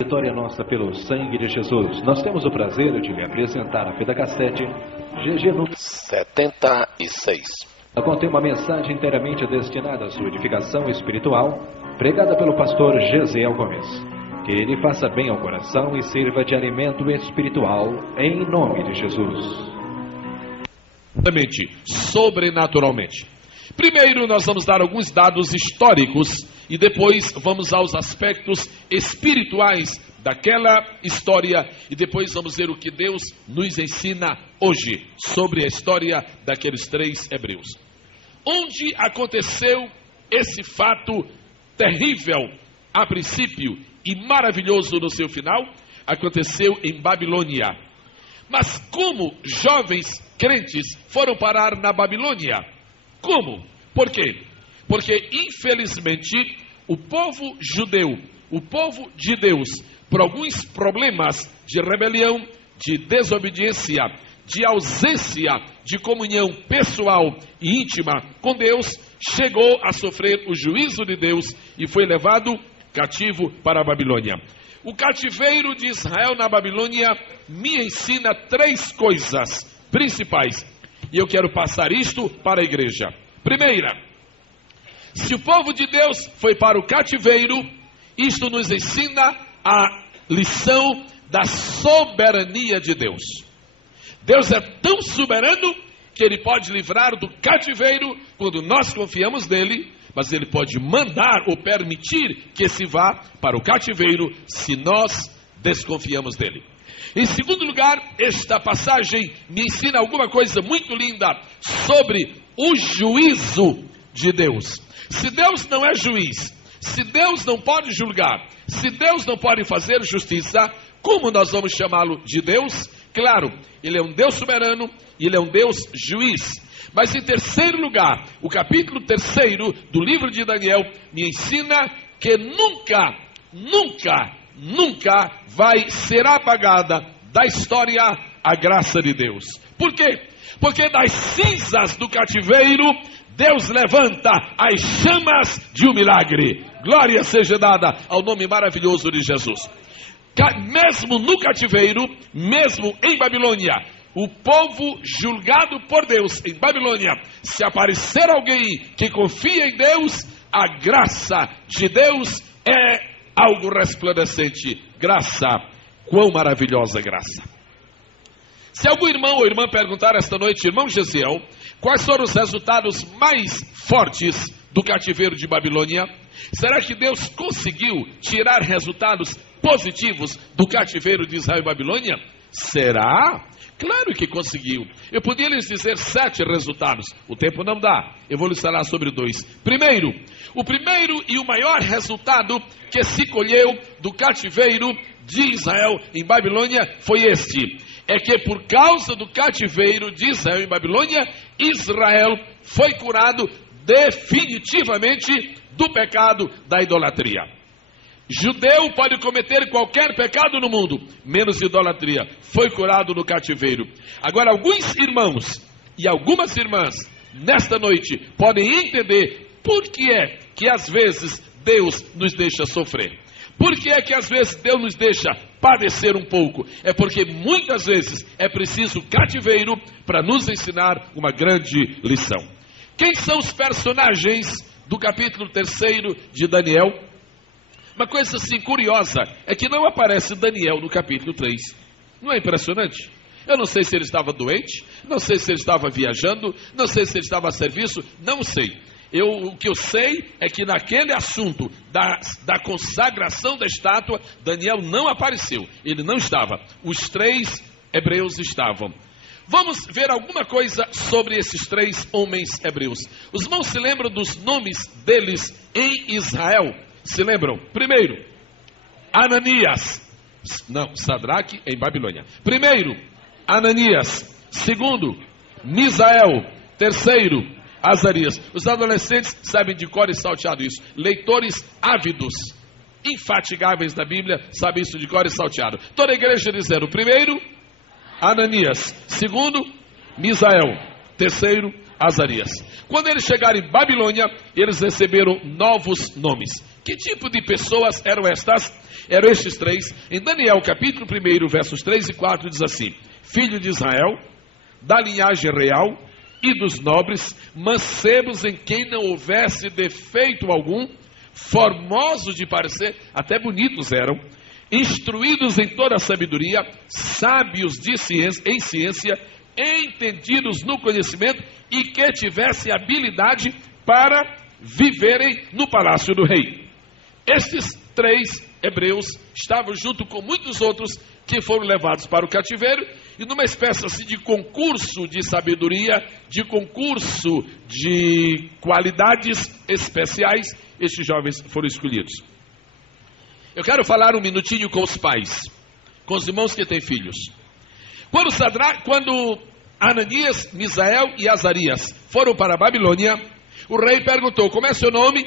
Vitória nossa pelo sangue de Jesus. Nós temos o prazer de lhe apresentar a fita cassete GG número 76. Contém uma mensagem inteiramente destinada à sua edificação espiritual, pregada pelo pastor Gesiel Gomes. Que ele faça bem ao coração e sirva de alimento espiritual em nome de Jesus. Sobrenaturalmente. Primeiro nós vamos dar alguns dados históricos e depois vamos aos aspectos espirituais daquela história e depois vamos ver o que Deus nos ensina hoje sobre a história daqueles 3 hebreus. Onde aconteceu esse fato terrível a princípio e maravilhoso no seu final? Aconteceu em Babilônia. Mas como jovens crentes foram parar na Babilônia? Como? Por quê? Porque infelizmente o povo judeu, o povo de Deus, por alguns problemas de rebelião, de desobediência, de ausência de comunhão pessoal e íntima com Deus, chegou a sofrer o juízo de Deus e foi levado cativo para a Babilônia. O cativeiro de Israel na Babilônia me ensina 3 coisas principais. E eu quero passar isto para a igreja. Primeira, se o povo de Deus foi para o cativeiro, isto nos ensina a lição da soberania de Deus. Deus é tão soberano que Ele pode livrar do cativeiro quando nós confiamos nele, mas Ele pode mandar ou permitir que se vá para o cativeiro se nós desconfiamos dele. Em segundo lugar, esta passagem me ensina alguma coisa muito linda sobre o juízo de Deus. Se Deus não é juiz, se Deus não pode julgar, se Deus não pode fazer justiça, como nós vamos chamá-lo de Deus? Claro, Ele é um Deus soberano e Ele é um Deus juiz. Mas em terceiro lugar, o capítulo 3º do livro de Daniel me ensina que nunca vai ser apagada da história a graça de Deus. Por quê? Porque das cinzas do cativeiro, Deus levanta as chamas de um milagre. Glória seja dada ao nome maravilhoso de Jesus. Mesmo no cativeiro, mesmo em Babilônia, o povo julgado por Deus em Babilônia, se aparecer alguém que confia em Deus, a graça de Deus é algo resplandecente. Graça, quão maravilhosa graça. Se algum irmão ou irmã perguntar esta noite, irmão Gesiel, quais foram os resultados mais fortes do cativeiro de Babilônia? Será que Deus conseguiu tirar resultados positivos do cativeiro de Israel e Babilônia? Será? Claro que conseguiu. Eu podia lhes dizer 7 resultados. O tempo não dá. Eu vou lhes falar sobre 2. Primeiro, o primeiro e o maior resultado que se colheu do cativeiro de Israel em Babilônia foi este. É que por causa do cativeiro de Israel em Babilônia, Israel foi curado definitivamente do pecado da idolatria. Judeu pode cometer qualquer pecado no mundo, menos idolatria. Foi curado no cativeiro. Agora, alguns irmãos e algumas irmãs, nesta noite, podem entender por que é que às vezes Deus nos deixa sofrer. Por que é que às vezes Deus nos deixa padecer um pouco? É porque muitas vezes é preciso cativeiro para nos ensinar uma grande lição. Quem são os personagens do capítulo 3º de Daniel? Uma coisa assim curiosa é que não aparece Daniel no capítulo 3. Não é impressionante? Eu não sei se ele estava doente, não sei se ele estava viajando, não sei se ele estava a serviço, não sei. O que eu sei é que naquele assunto da consagração da estátua, Daniel não apareceu. Ele não estava. Os 3 hebreus estavam. Vamos ver alguma coisa sobre esses 3 homens hebreus. Os irmãos se lembram dos nomes deles em Israel? Se lembram? Primeiro, Ananias. Não, Sadraque em Babilônia. Primeiro, Ananias. Segundo, Misael. Terceiro, Azarias. Os adolescentes sabem de cor e salteado isso. Leitores ávidos, infatigáveis da Bíblia, sabem isso de cor e salteado. Toda a igreja dizendo: primeiro, Ananias. Segundo, Misael. Terceiro, Azarias. Quando eles chegaram em Babilônia, eles receberam novos nomes. Que tipo de pessoas eram estas? Eram estes três. Em Daniel capítulo 1, versos 3 e 4, diz assim: filho de Israel, da linhagem real e dos nobres, mancebos em quem não houvesse defeito algum, formosos de parecer, até bonitos eram, instruídos em toda a sabedoria, sábios em ciência, entendidos no conhecimento, e que tivessem habilidade para viverem no palácio do rei. Estes três hebreus estavam junto com muitos outros que foram levados para o cativeiro, e numa espécie assim de concurso de sabedoria, de concurso de qualidades especiais, estes jovens foram escolhidos. Eu quero falar um minutinho com os pais, com os irmãos que têm filhos. Quando Ananias, Misael e Azarias foram para a Babilônia, o rei perguntou: como é seu nome?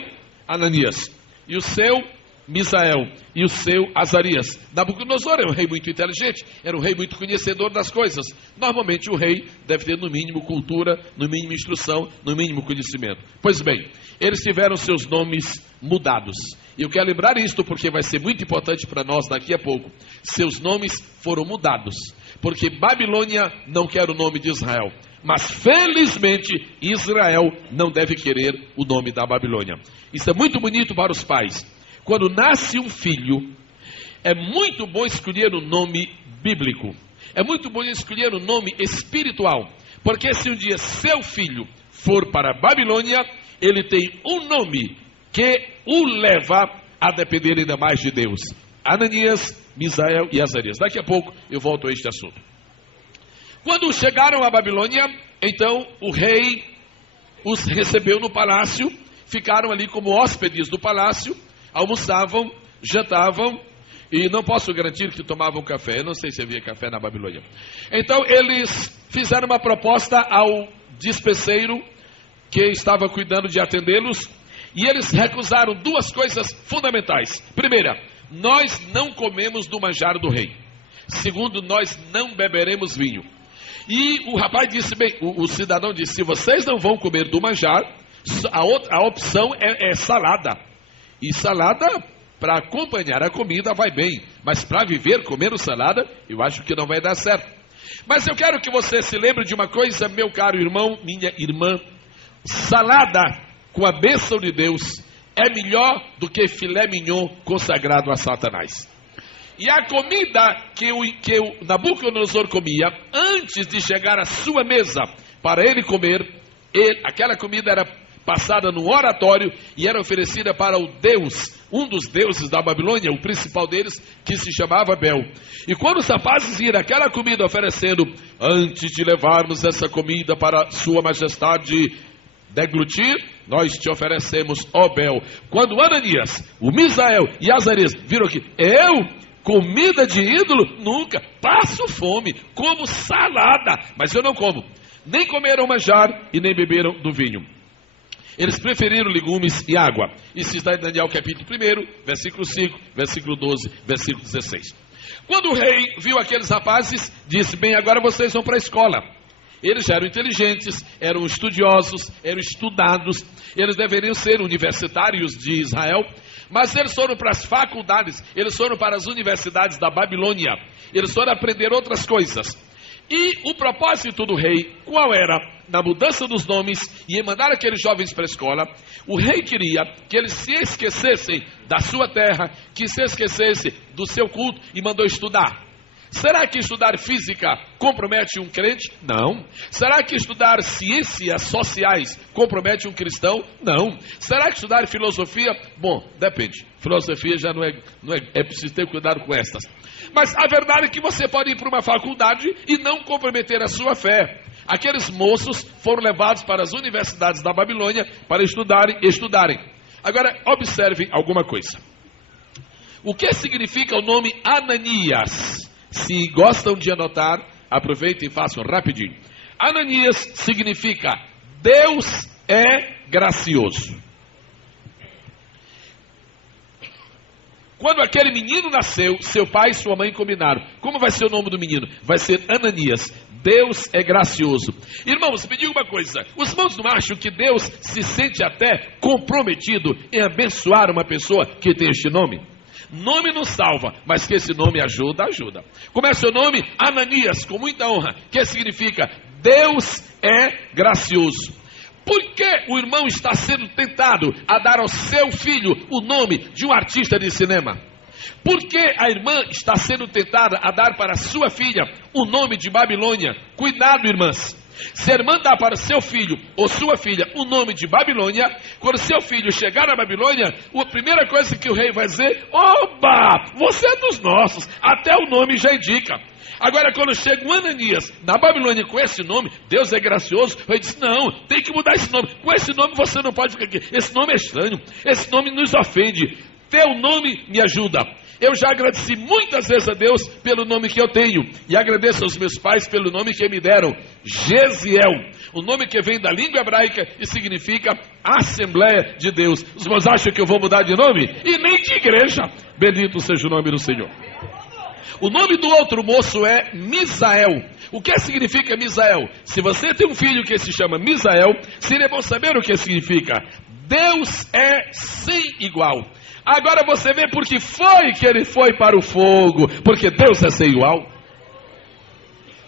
Ananias. E o seu? Misael. E o seu? Azarias. Nabucodonosor era um rei muito inteligente, era um rei muito conhecedor das coisas. Normalmente o rei deve ter no mínimo cultura, no mínimo instrução, no mínimo conhecimento. Pois bem, eles tiveram seus nomes mudados. E eu quero lembrar isto porque vai ser muito importante para nós daqui a pouco. Seus nomes foram mudados, porque Babilônia não quer o nome de Israel. Mas felizmente Israel não deve querer o nome da Babilônia. Isso é muito bonito para os pais. Quando nasce um filho, é muito bom escolher um nome bíblico. É muito bom escolher um nome espiritual. Porque se um dia seu filho for para a Babilônia, ele tem um nome que o leva a depender ainda mais de Deus. Ananias, Misael e Azarias. Daqui a pouco eu volto a este assunto. Quando chegaram à Babilônia, então o rei os recebeu no palácio, ficaram ali como hóspedes do palácio, almoçavam, jantavam, e não posso garantir que tomavam café. Eu não sei se havia café na Babilônia. Então eles fizeram uma proposta ao despeceiro que estava cuidando de atendê-los, e eles recusaram duas coisas fundamentais. Primeira, nós não comemos do manjar do rei. Segundo, nós não beberemos vinho. E o rapaz disse, bem, o cidadão disse: se vocês não vão comer do manjar, a opção é salada. E salada, para acompanhar a comida, vai bem. Mas para viver comendo salada, eu acho que não vai dar certo. Mas eu quero que você se lembre de uma coisa, meu caro irmão, minha irmã. Salada com a bênção de Deus é melhor do que filé mignon consagrado a Satanás. E a comida que o Nabucodonosor comia, antes de chegar à sua mesa para ele comer, aquela comida era passada no oratório e era oferecida para o Deus, um dos deuses da Babilônia, o principal deles, que se chamava Bel. E quando os rapazes viram aquela comida oferecendo: antes de levarmos essa comida para sua majestade deglutir, nós te oferecemos, ó Bel. Quando Ananias, o Misael e Azarias viram que comida de ídolo? Nunca. Passo fome, como salada, mas eu não como. Nem comeram manjar e nem beberam do vinho. Eles preferiram legumes e água. Isso está em Daniel capítulo 1, versículo 5, versículo 12, versículo 16. Quando o rei viu aqueles rapazes, disse: bem, agora vocês vão para a escola. Eles já eram inteligentes, eram estudiosos, eram estudados. Eles deveriam ser universitários de Israel. Mas eles foram para as faculdades, eles foram para as universidades da Babilônia, eles foram aprender outras coisas. E o propósito do rei, qual era? Na mudança dos nomes e em mandar aqueles jovens para a escola, o rei queria que eles se esquecessem da sua terra, que se esquecessem do seu culto, e mandou estudar. Será que estudar física compromete um crente? Não. Será que estudar ciências sociais compromete um cristão? Não. Será que estudar filosofia? Bom, depende. Filosofia já não é preciso ter cuidado com estas. Mas a verdade é que você pode ir para uma faculdade e não comprometer a sua fé. Aqueles moços foram levados para as universidades da Babilônia para estudarem. Agora, observem alguma coisa. O que significa o nome Ananias? Se gostam de anotar, aproveitem e façam rapidinho. Ananias significa Deus é gracioso. Quando aquele menino nasceu, seu pai e sua mãe combinaram. Como vai ser o nome do menino? Vai ser Ananias. Deus é gracioso. Irmãos, me diga uma coisa. Os irmãos não acham que Deus se sente até comprometido em abençoar uma pessoa que tem este nome? Nome não salva, mas que esse nome ajuda, ajuda. Como é seu nome? Ananias, com muita honra. Que significa Deus é gracioso. Por que o irmão está sendo tentado a dar ao seu filho o nome de um artista de cinema? Por que a irmã está sendo tentada a dar para sua filha o nome de Babilônia? Cuidado, irmãs. Se a irmã dá para seu filho ou sua filha o nome de Babilônia, quando seu filho chegar na Babilônia, a primeira coisa que o rei vai dizer: oba, você é dos nossos. Até o nome já indica. Agora, quando chega um Ananias na Babilônia com esse nome, Deus é gracioso, ele diz: não, tem que mudar esse nome. Com esse nome você não pode ficar aqui. Esse nome é estranho, esse nome nos ofende. Teu nome me ajuda. Eu já agradeci muitas vezes a Deus pelo nome que eu tenho. E agradeço aos meus pais pelo nome que me deram. Gesiel. O nome que vem da língua hebraica e significa Assembleia de Deus. Os irmãos acham que eu vou mudar de nome? E nem de igreja. Bendito seja o nome do Senhor. O nome do outro moço é Misael. O que significa Misael? Se você tem um filho que se chama Misael, seria bom saber o que significa. Deus é sem igual. Agora você vê por que foi que ele foi para o fogo. Porque Deus é sem igual.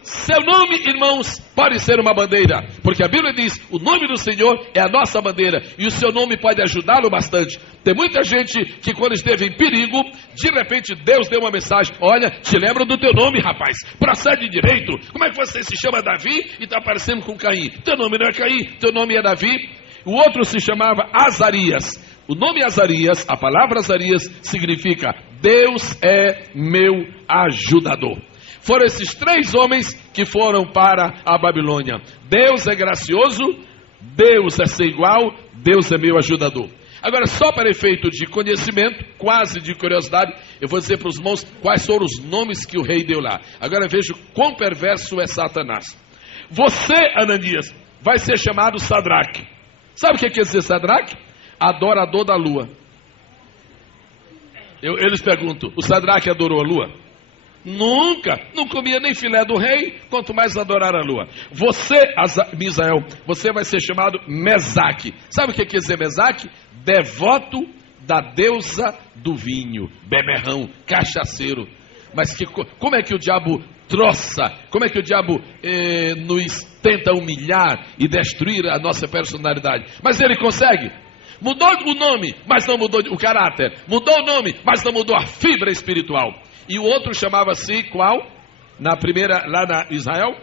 Seu nome, irmãos, pode ser uma bandeira. Porque a Bíblia diz, o nome do Senhor é a nossa bandeira. E o seu nome pode ajudá-lo bastante. Tem muita gente que quando esteve em perigo, de repente Deus deu uma mensagem: olha, te lembra do teu nome, rapaz, procede direito. Como é que você se chama Davi e está parecendo com Caim? Teu nome não é Caim, teu nome é Davi. O outro se chamava Azarias. O nome Azarias, a palavra Azarias, significa Deus é meu ajudador. Foram esses três homens que foram para a Babilônia. Deus é gracioso, Deus é sem igual, Deus é meu ajudador. Agora, só para efeito de conhecimento, quase de curiosidade, eu vou dizer para os irmãos quais foram os nomes que o rei deu lá. Agora veja quão perverso é Satanás. Você, Ananias, vai ser chamado Sadraque. Sabe o que quer dizer Sadraque? Adorador da lua. Eles perguntam, o Sadraque adorou a lua? Nunca, não comia nem filé do rei, quanto mais adorar a lua. Você, Misael, você vai ser chamado Mesaque. Sabe o que quer dizer Mesaque? Devoto da deusa do vinho, beberrão, cachaceiro. Mas como é que o diabo troça, como é que o diabo nos tenta humilhar e destruir a nossa personalidade? Mas ele consegue. Mudou o nome, mas não mudou o caráter. Mudou o nome, mas não mudou a fibra espiritual. E o outro chamava-se qual? Na primeira, lá na Israel?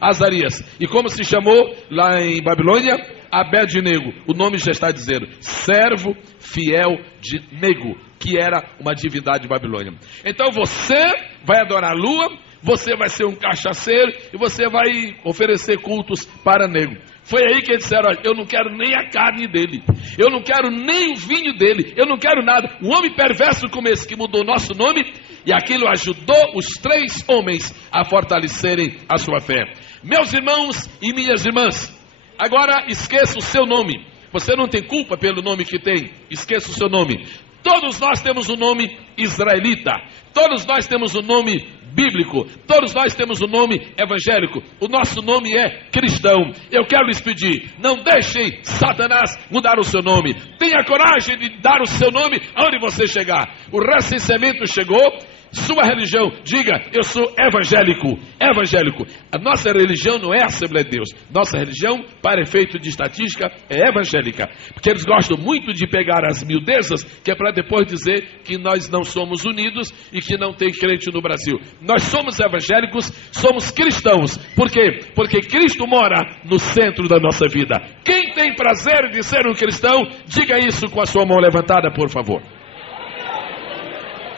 Azarias. E como se chamou lá em Babilônia? Abed-nego. O nome já está dizendo, servo fiel de Nego, que era uma divindade de Babilônia. Então você vai adorar a lua, você vai ser um cachaceiro e você vai oferecer cultos para Nego. Foi aí que eles disseram: olha, eu não quero nem a carne dele, eu não quero nem o vinho dele, eu não quero nada. Um homem perverso como esse que mudou nosso nome, e aquilo ajudou os três homens a fortalecerem a sua fé. Meus irmãos e minhas irmãs, agora esqueça o seu nome. Você não tem culpa pelo nome que tem, esqueça o seu nome. Todos nós temos um nome israelita, todos nós temos um nome bíblico, todos nós temos um nome evangélico, o nosso nome é cristão. Eu quero lhes pedir, não deixem Satanás mudar o seu nome, tenha coragem de dar o seu nome aonde você chegar. O recenseamento chegou, sua religião, diga: eu sou evangélico. Evangélico. A nossa religião não é a Assembleia de Deus. Nossa religião, para efeito de estatística, é evangélica. Porque eles gostam muito de pegar as miudezas, que é para depois dizer que nós não somos unidos e que não tem crente no Brasil. Nós somos evangélicos, somos cristãos. Por quê? Porque Cristo mora no centro da nossa vida. Quem tem prazer de ser um cristão, diga isso com a sua mão levantada, por favor.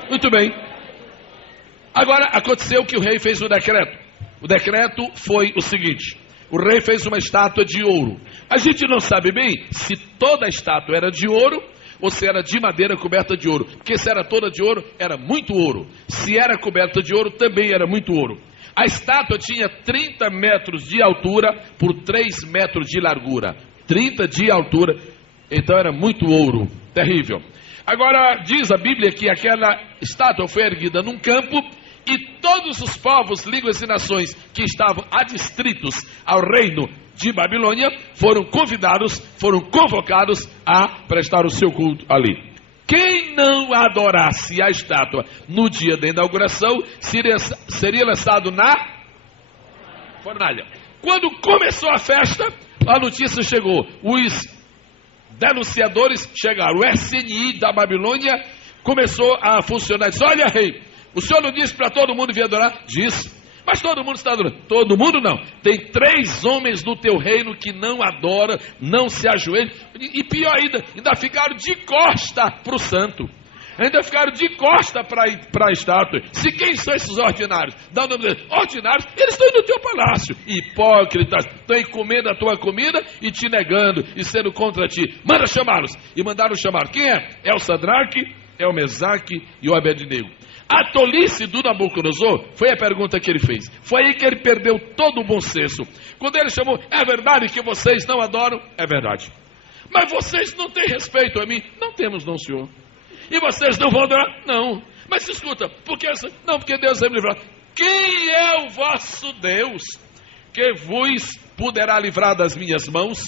Muito bem. Agora aconteceu que o rei fez um decreto. O decreto foi o seguinte: o rei fez uma estátua de ouro. A gente não sabe bem se toda a estátua era de ouro ou se era de madeira coberta de ouro. Porque se era toda de ouro, era muito ouro. Se era coberta de ouro, também era muito ouro. A estátua tinha 30 metros de altura por 3 metros de largura. 30 de altura, então era muito ouro. Terrível. Agora diz a Bíblia que aquela estátua foi erguida num campo, e todos os povos, línguas e nações que estavam adstritos ao reino de Babilônia foram convidados, foram convocados a prestar o seu culto ali. quem não adorasse a estátua no dia da inauguração seria lançado na fornalha. Quando começou a festa, a notícia chegou. Os denunciadores chegaram. O SNI da Babilônia começou a funcionar. Disse: olha, rei, o senhor não disse para todo mundo vir adorar? Disse. Mas todo mundo está adorando. Todo mundo não. Tem 3 homens no teu reino que não adoram, não se ajoelham. E pior ainda ficaram de costa para o santo. Ainda ficaram de costa para a estátua. Se quem são esses ordinários? Dá o nome deles. Ordinários, eles estão indo no teu palácio. Hipócritas, estão comendo a tua comida e te negando e sendo contra ti. Manda chamá-los. E mandaram chamar. Quem é? É o Sadraque, é o Mesaque e o Abednego. A tolice do Nabucodonosor foi a pergunta que ele fez. Foi aí que ele perdeu todo o bom senso. Quando ele chamou: é verdade que vocês não adoram? É verdade. Mas vocês não têm respeito a mim? Não temos, não, senhor. E vocês não vão adorar? Não. Mas escuta, porque Deus é me livrar. Quem é o vosso Deus que vos poderá livrar das minhas mãos?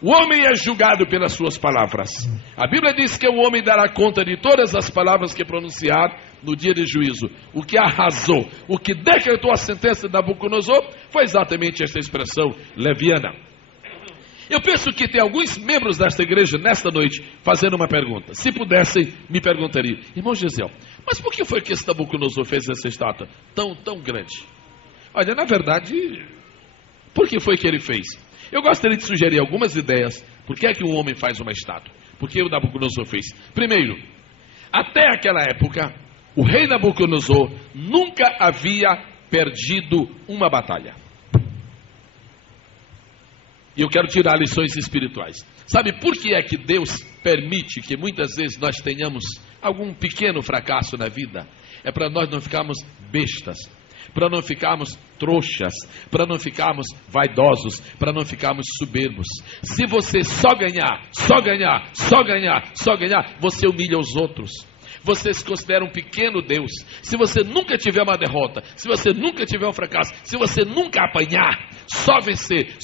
O homem é julgado pelas suas palavras. A Bíblia diz que o homem dará conta de todas as palavras que pronunciar no dia de juízo. O que arrasou, o que decretou a sentença de Nabucodonosor foi exatamente esta expressão leviana. Eu penso que tem alguns membros desta igreja nesta noite fazendo uma pergunta. Se pudessem, me perguntariam: irmão Gesiel, mas por que foi que esse Nabucodonosor fez essa estátua tão grande? Olha, na verdade, por que foi que ele fez? Eu gostaria de sugerir algumas ideias. Por que é que um homem faz uma estátua? Por que o Nabucodonosor fez? Primeiro, até aquela época, o rei Nabucodonosor nunca havia perdido uma batalha. E eu quero tirar lições espirituais. Sabe por que é que Deus permite que muitas vezes nós tenhamos algum pequeno fracasso na vida? É para nós não ficarmos bestas, para não ficarmos trouxas, para não ficarmos vaidosos, para não ficarmos soberbos. Se você só ganhar, você humilha os outros. Você se considera um pequeno Deus. Se você nunca tiver uma derrota, se você nunca tiver um fracasso, se você nunca apanhar, só vencer.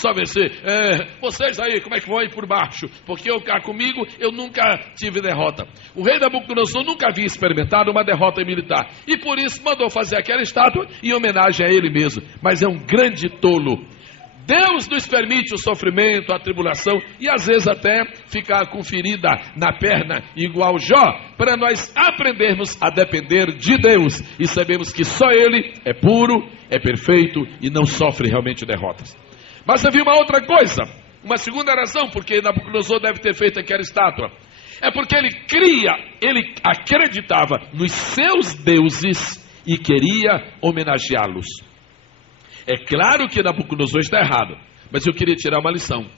Vocês aí, como é que vão aí por baixo? Porque eu cá comigo, eu nunca tive derrota. O rei Nabucodonosor nunca havia experimentado uma derrota militar. E por isso mandou fazer aquela estátua em homenagem a ele mesmo. Mas é um grande tolo. Deus nos permite o sofrimento, a tribulação e às vezes até ficar com ferida na perna igual Jó, para nós aprendermos a depender de Deus e sabemos que só Ele é puro, é perfeito e não sofre realmente derrotas. Mas havia uma outra coisa, uma segunda razão porque Nabucodonosor deve ter feito aquela estátua. É porque ele acreditava nos seus deuses e queria homenageá-los. É claro que Nabucodonosor está errado, mas eu queria tirar uma lição.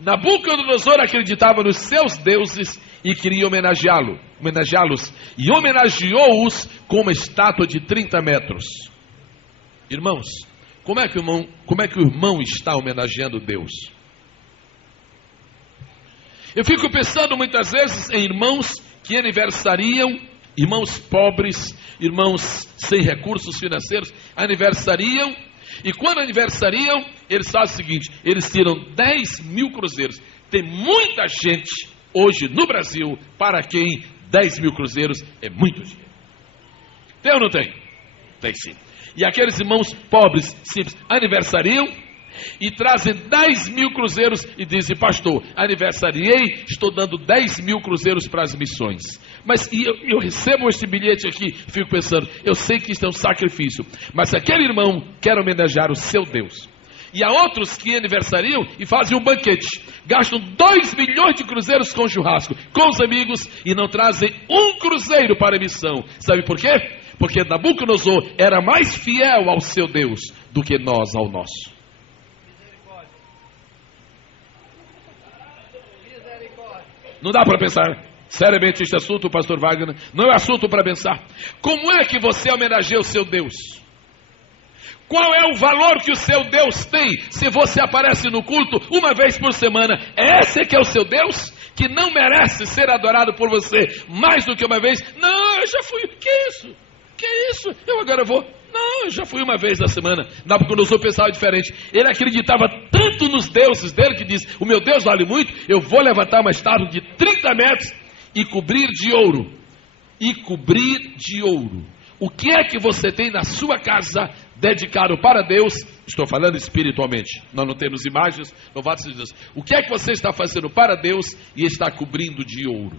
Nabucodonosor acreditava nos seus deuses e queria homenageá-los, e homenageou-os com uma estátua de 30 metros. Irmãos, como é que o irmão está homenageando Deus? Eu fico pensando muitas vezes em irmãos que aniversariam, irmãos pobres, irmãos sem recursos financeiros, aniversariam, e quando aniversariam, eles fazem o seguinte: eles tiram 10 mil cruzeiros. Tem muita gente hoje no Brasil para quem 10 mil cruzeiros é muito dinheiro. Tem ou não tem? Tem sim. E aqueles irmãos pobres, simples, aniversariam e trazem 10 mil cruzeiros e dizem: pastor, aniversariei, estou dando 10 mil cruzeiros para as missões. Mas eu recebo esse bilhete aqui, fico pensando, eu sei que isso é um sacrifício, mas aquele irmão quer homenagear o seu Deus. E há outros que aniversariam e fazem um banquete, gastam 2 milhões de cruzeiros com churrasco, com os amigos, e não trazem um cruzeiro para a missão. Sabe por quê? Porque Nabucodonosor era mais fiel ao seu Deus do que nós ao nosso. Não dá para pensar seriamente este assunto, pastor Wagner. Não é assunto para pensar. Como é que você homenageia o seu Deus? Qual é o valor que o seu Deus tem se você aparece no culto uma vez por semana? Esse que é o seu Deus? Que não merece ser adorado por você mais do que uma vez? Não, eu já fui. Que isso? Que isso? Eu agora vou. Não, eu já fui uma vez na semana. Nabucodonosor pensava diferente. Ele acreditava tanto nos deuses dele que disse: o meu Deus vale muito, eu vou levantar uma estátua de 30 metros e cobrir de ouro. E cobrir de ouro. O que é que você tem na sua casa dedicado para Deus? Estou falando espiritualmente. Nós não temos imagens, louvado seja Deus. O que é que você está fazendo para Deus e está cobrindo de ouro?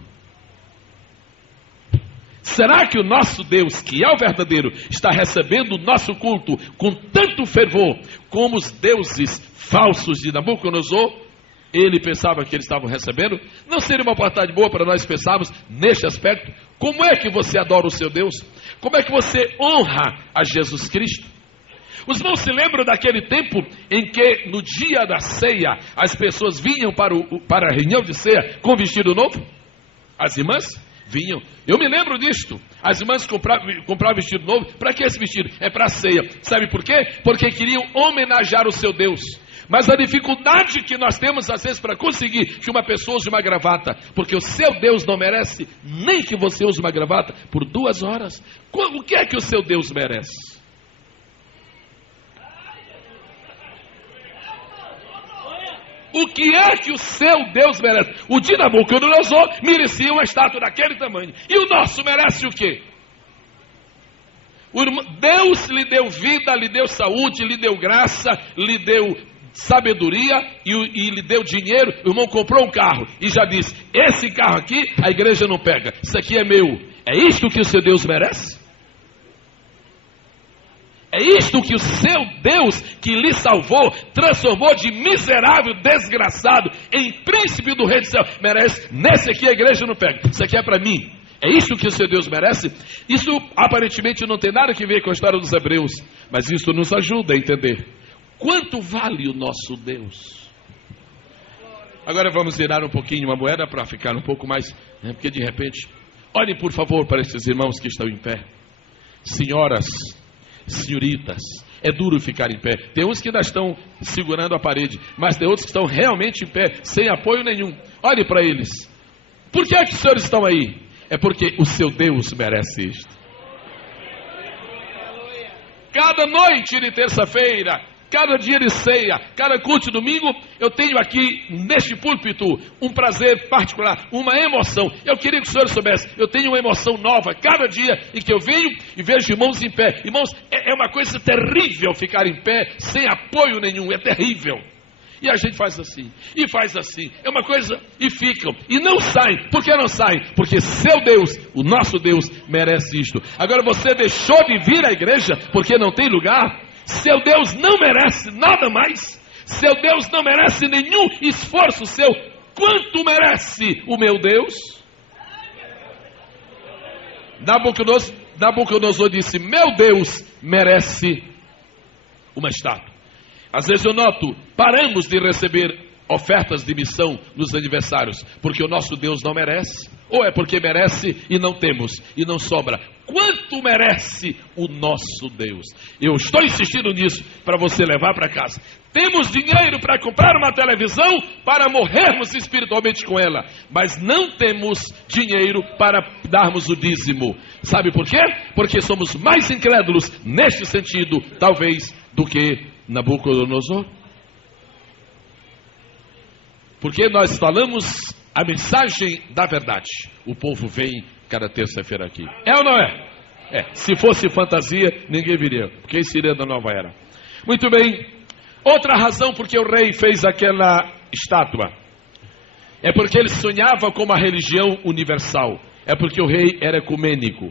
Será que o nosso Deus, que é o verdadeiro, está recebendo o nosso culto com tanto fervor como os deuses falsos de Nabucodonosor? Ele pensava que eles estavam recebendo? Não seria uma oportunidade boa para nós pensarmos neste aspecto? Como é que você adora o seu Deus? Como é que você honra a Jesus Cristo? Os irmãos se lembram daquele tempo em que no dia da ceia as pessoas vinham para a reunião de ceia com vestido novo? As irmãs vinham. Eu me lembro disto. As irmãs compravam vestido novo. Para que esse vestido? É para a ceia. Sabe por quê? Porque queriam homenagear o seu Deus. Mas a dificuldade que nós temos às vezes para conseguir que uma pessoa use uma gravata, porque o seu Deus não merece nem que você use uma gravata por 2 horas. O que é que o seu Deus merece? O que é que o seu Deus merece? O de Nabucodonosor merecia uma estátua daquele tamanho. E o nosso merece o quê? Deus lhe deu vida, lhe deu saúde, lhe deu graça, lhe deu sabedoria e lhe deu dinheiro. O irmão comprou um carro e já disse: esse carro aqui a igreja não pega, isso aqui é meu. É isto que o seu Deus merece? É isto que o seu Deus, que lhe salvou, transformou de miserável, desgraçado, em príncipe do reino do céu, merece? Nesse aqui a igreja não pega, isso aqui é para mim. É isto que o seu Deus merece? Isso aparentemente não tem nada a ver com a história dos hebreus, mas isso nos ajuda a entender quanto vale o nosso Deus. Agora vamos virar um pouquinho uma moeda para ficar um pouco mais, porque de repente, olhem por favor para esses irmãos que estão em pé. Senhoras, senhoritas, é duro ficar em pé. Tem uns que ainda estão segurando a parede, mas tem outros que estão realmente em pé, sem apoio nenhum. Olhe para eles. Por que é que os senhores estão aí? É porque o seu Deus merece isto. Cada noite de terça-feira, cada dia de ceia, cada culto de domingo, eu tenho aqui neste púlpito um prazer particular, uma emoção. Eu queria que o senhor soubesse, eu tenho uma emoção nova cada dia em que eu venho e vejo irmãos em pé. Irmãos, é uma coisa terrível ficar em pé sem apoio nenhum, é terrível. E a gente faz assim, e faz assim, é uma coisa, e ficam, e não saem. Por que não saem? Porque seu Deus, o nosso Deus, merece isto. Agora você deixou de vir à igreja porque não tem lugar? Seu Deus não merece nada mais. Seu Deus não merece nenhum esforço seu. Quanto merece o meu Deus? Nabucodonosor disse: meu Deus merece uma estátua. Às vezes eu noto, paramos de receber ofertas de missão nos aniversários, porque o nosso Deus não merece, ou é porque merece e não temos, e não sobra. Quanto merece o nosso Deus? Eu estou insistindo nisso para você levar para casa. Temos dinheiro para comprar uma televisão para morrermos espiritualmente com ela, mas não temos dinheiro para darmos o dízimo. Sabe por quê? Porque somos mais incrédulos neste sentido, talvez, do que Nabucodonosor. Porque nós falamos a mensagem da verdade. O povo vem cada terça-feira aqui. É ou não é? É. Se fosse fantasia, ninguém viria, porque isso seria da nova era. Muito bem. Outra razão porque o rei fez aquela estátua é porque ele sonhava com uma religião universal. É porque o rei era ecumênico.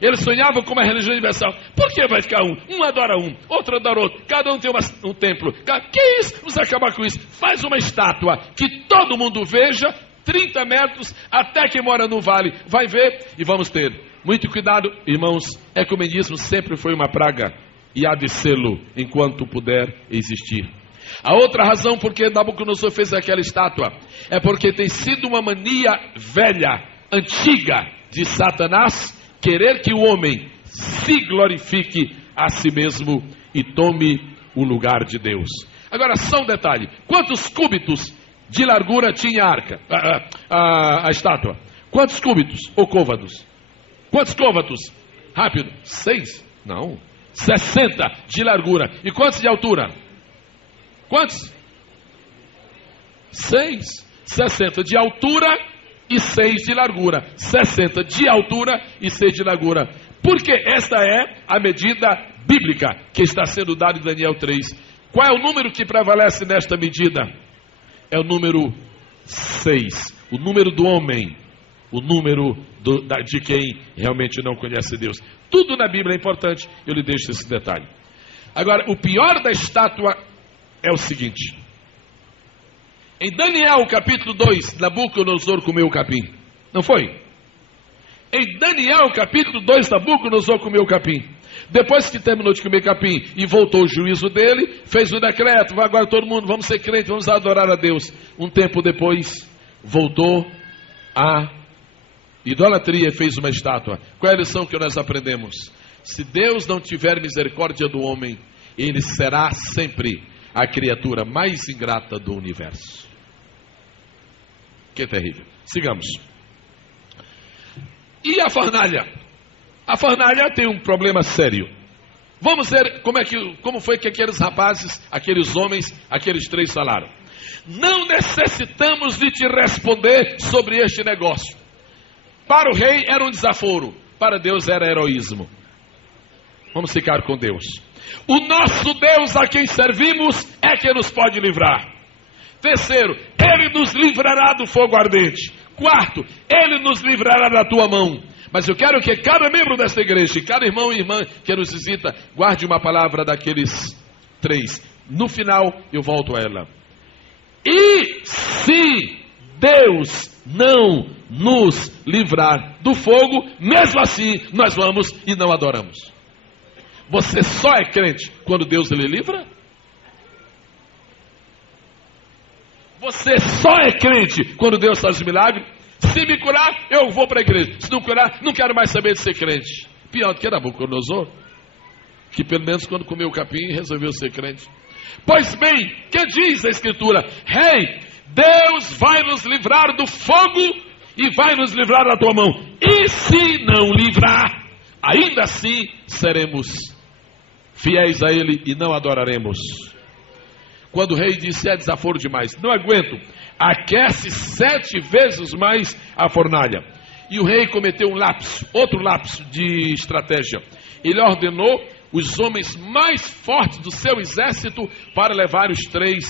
Ele sonhava com uma religião universal. Por que vai ficar um? Um adora um, outro adora outro. Cada um tem um templo. Que isso? Vamos acabar com isso. Faz uma estátua que todo mundo veja, 30 metros, até quem mora no vale vai ver, e vamos ter muito cuidado, irmãos. Ecumenismo sempre foi uma praga e há de sê-lo enquanto puder existir. A outra razão por que Nabucodonosor fez aquela estátua é porque tem sido uma mania velha, antiga de Satanás, querer que o homem se glorifique a si mesmo e tome o lugar de Deus. Agora, só um detalhe: quantos cúbitos de largura tinha a arca, a estátua? Quantos cúbitos ou côvados? Quantos côvados? Rápido. 6? Não. 60 de largura. E quantos de altura? Quantos? 6. 60 de altura e 6 de largura. 60 de altura e 6 de largura. Porque esta é a medida bíblica que está sendo dada em Daniel 3. Qual é o número que prevalece nesta medida? É o número 6. O número do homem. O número de quem realmente não conhece Deus. Tudo na Bíblia é importante. Eu lhe deixo esse detalhe. Agora, o pior da estátua é o seguinte. Em Daniel capítulo 2, Nabucodonosor comeu o capim. Não foi? Em Daniel capítulo 2, Nabucodonosor comeu o capim. Depois que terminou de comer capim e voltou o juízo dele, fez um decreto, agora todo mundo, vamos ser crentes, vamos adorar a Deus. Um tempo depois, voltou a idolatria e fez uma estátua. Qual é a lição que nós aprendemos? Se Deus não tiver misericórdia do homem, ele será sempre a criatura mais ingrata do universo. Que terrível. Sigamos. E a fornalha? A fornalha tem um problema sério. Vamos ver como foi que aqueles rapazes, aqueles homens, aqueles 3 falaram. Não necessitamos de te responder sobre este negócio. Para o rei era um desaforo, para Deus era heroísmo. Vamos ficar com Deus. O nosso Deus a quem servimos é quem nos pode livrar. Terceiro, Ele nos livrará do fogo ardente. Quarto, Ele nos livrará da tua mão. Mas eu quero que cada membro desta igreja, cada irmão e irmã que nos visita, guarde uma palavra daqueles 3. No final, eu volto a ela. E se Deus não nos livrar do fogo, mesmo assim, nós vamos e não adoramos. Você só é crente quando Deus lhe livra? Você só é crente quando Deus faz milagre? Se me curar, eu vou para a igreja. Se não curar, não quero mais saber de ser crente. Pior do que Nabucodonosor, que pelo menos quando comeu o capim resolveu ser crente. Pois bem, que diz a Escritura? Rei, Deus vai nos livrar do fogo e vai nos livrar da tua mão. E se não livrar, ainda assim seremos fiéis a Ele e não adoraremos. Quando o rei disse, é desaforo demais, não aguento, aquece 7 vezes mais a fornalha. E o rei cometeu um lapso, outro lapso de estratégia. Ele ordenou os homens mais fortes do seu exército para levar os 3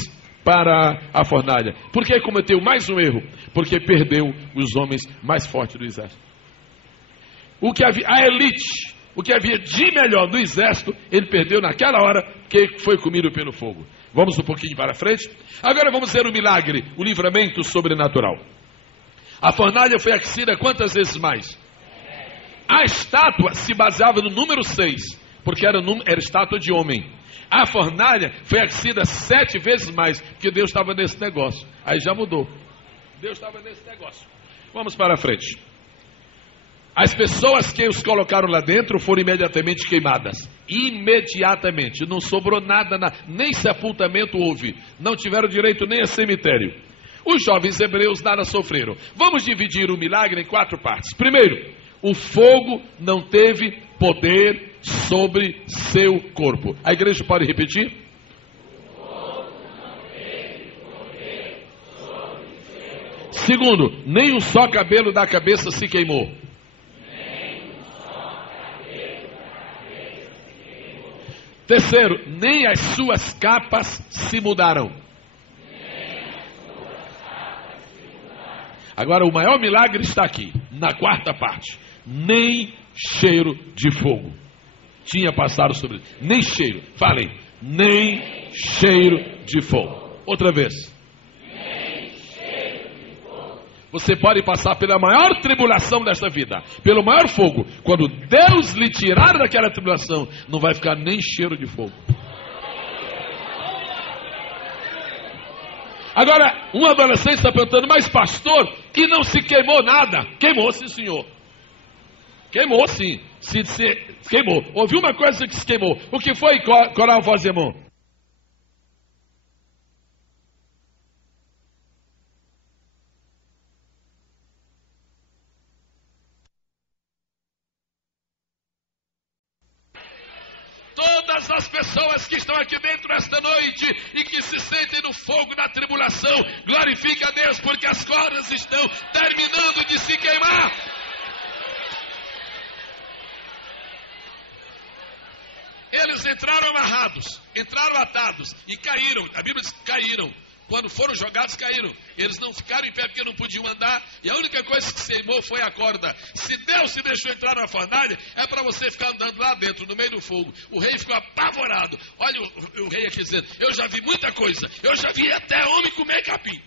para a fornalha. Por que cometeu mais um erro? Porque perdeu os homens mais fortes do exército. O que havia, a elite, o que havia de melhor no exército, ele perdeu naquela hora que foi comido pelo fogo. Vamos um pouquinho para frente. Agora vamos ver o milagre, o livramento sobrenatural. A fornalha foi aquecida quantas vezes mais? A estátua se baseava no número 6, porque era estátua de homem. A fornalha foi aquecida 7 vezes mais, porque Deus estava nesse negócio. Aí já mudou. Deus estava nesse negócio. Vamos para frente. As pessoas que os colocaram lá dentro foram imediatamente queimadas. Imediatamente. Não sobrou nada, nem sepultamento houve. Não tiveram direito nem a cemitério. Os jovens hebreus nada sofreram. Vamos dividir o milagre em 4 partes. Primeiro, o fogo não teve poder sobre seu corpo. A igreja pode repetir? O fogo não teve poder sobre seu corpo. Segundo, nem um só cabelo da cabeça se queimou. Terceiro, nem as suas capas se mudaram. Agora o maior milagre está aqui, na 4ª parte. Nem cheiro de fogo tinha passado sobre ele. Nem cheiro, falem, nem cheiro de fogo. Outra vez. Você pode passar pela maior tribulação desta vida, pelo maior fogo. Quando Deus lhe tirar daquela tribulação, não vai ficar nem cheiro de fogo. Agora, um adolescente está perguntando, mas pastor, e não se queimou nada? Queimou sim, senhor. Queimou sim. Queimou. Ouviu uma coisa que se queimou. O que foi, coral voz e mão? Todas todas as pessoas que estão aqui dentro esta noite e que se sentem no fogo da tribulação, glorifique a Deus, porque as cordas estão terminando de se queimar. Eles entraram amarrados, entraram atados e caíram. A Bíblia diz que caíram. Quando foram jogados, caíram. Eles não ficaram em pé porque não podiam andar. E a única coisa que se queimou foi a corda. Se Deus se deixou entrar na fornalha, é para você ficar andando lá dentro, no meio do fogo. O rei ficou apavorado. Olha o rei aqui dizendo, eu já vi muita coisa. Eu já vi até homem comer capim.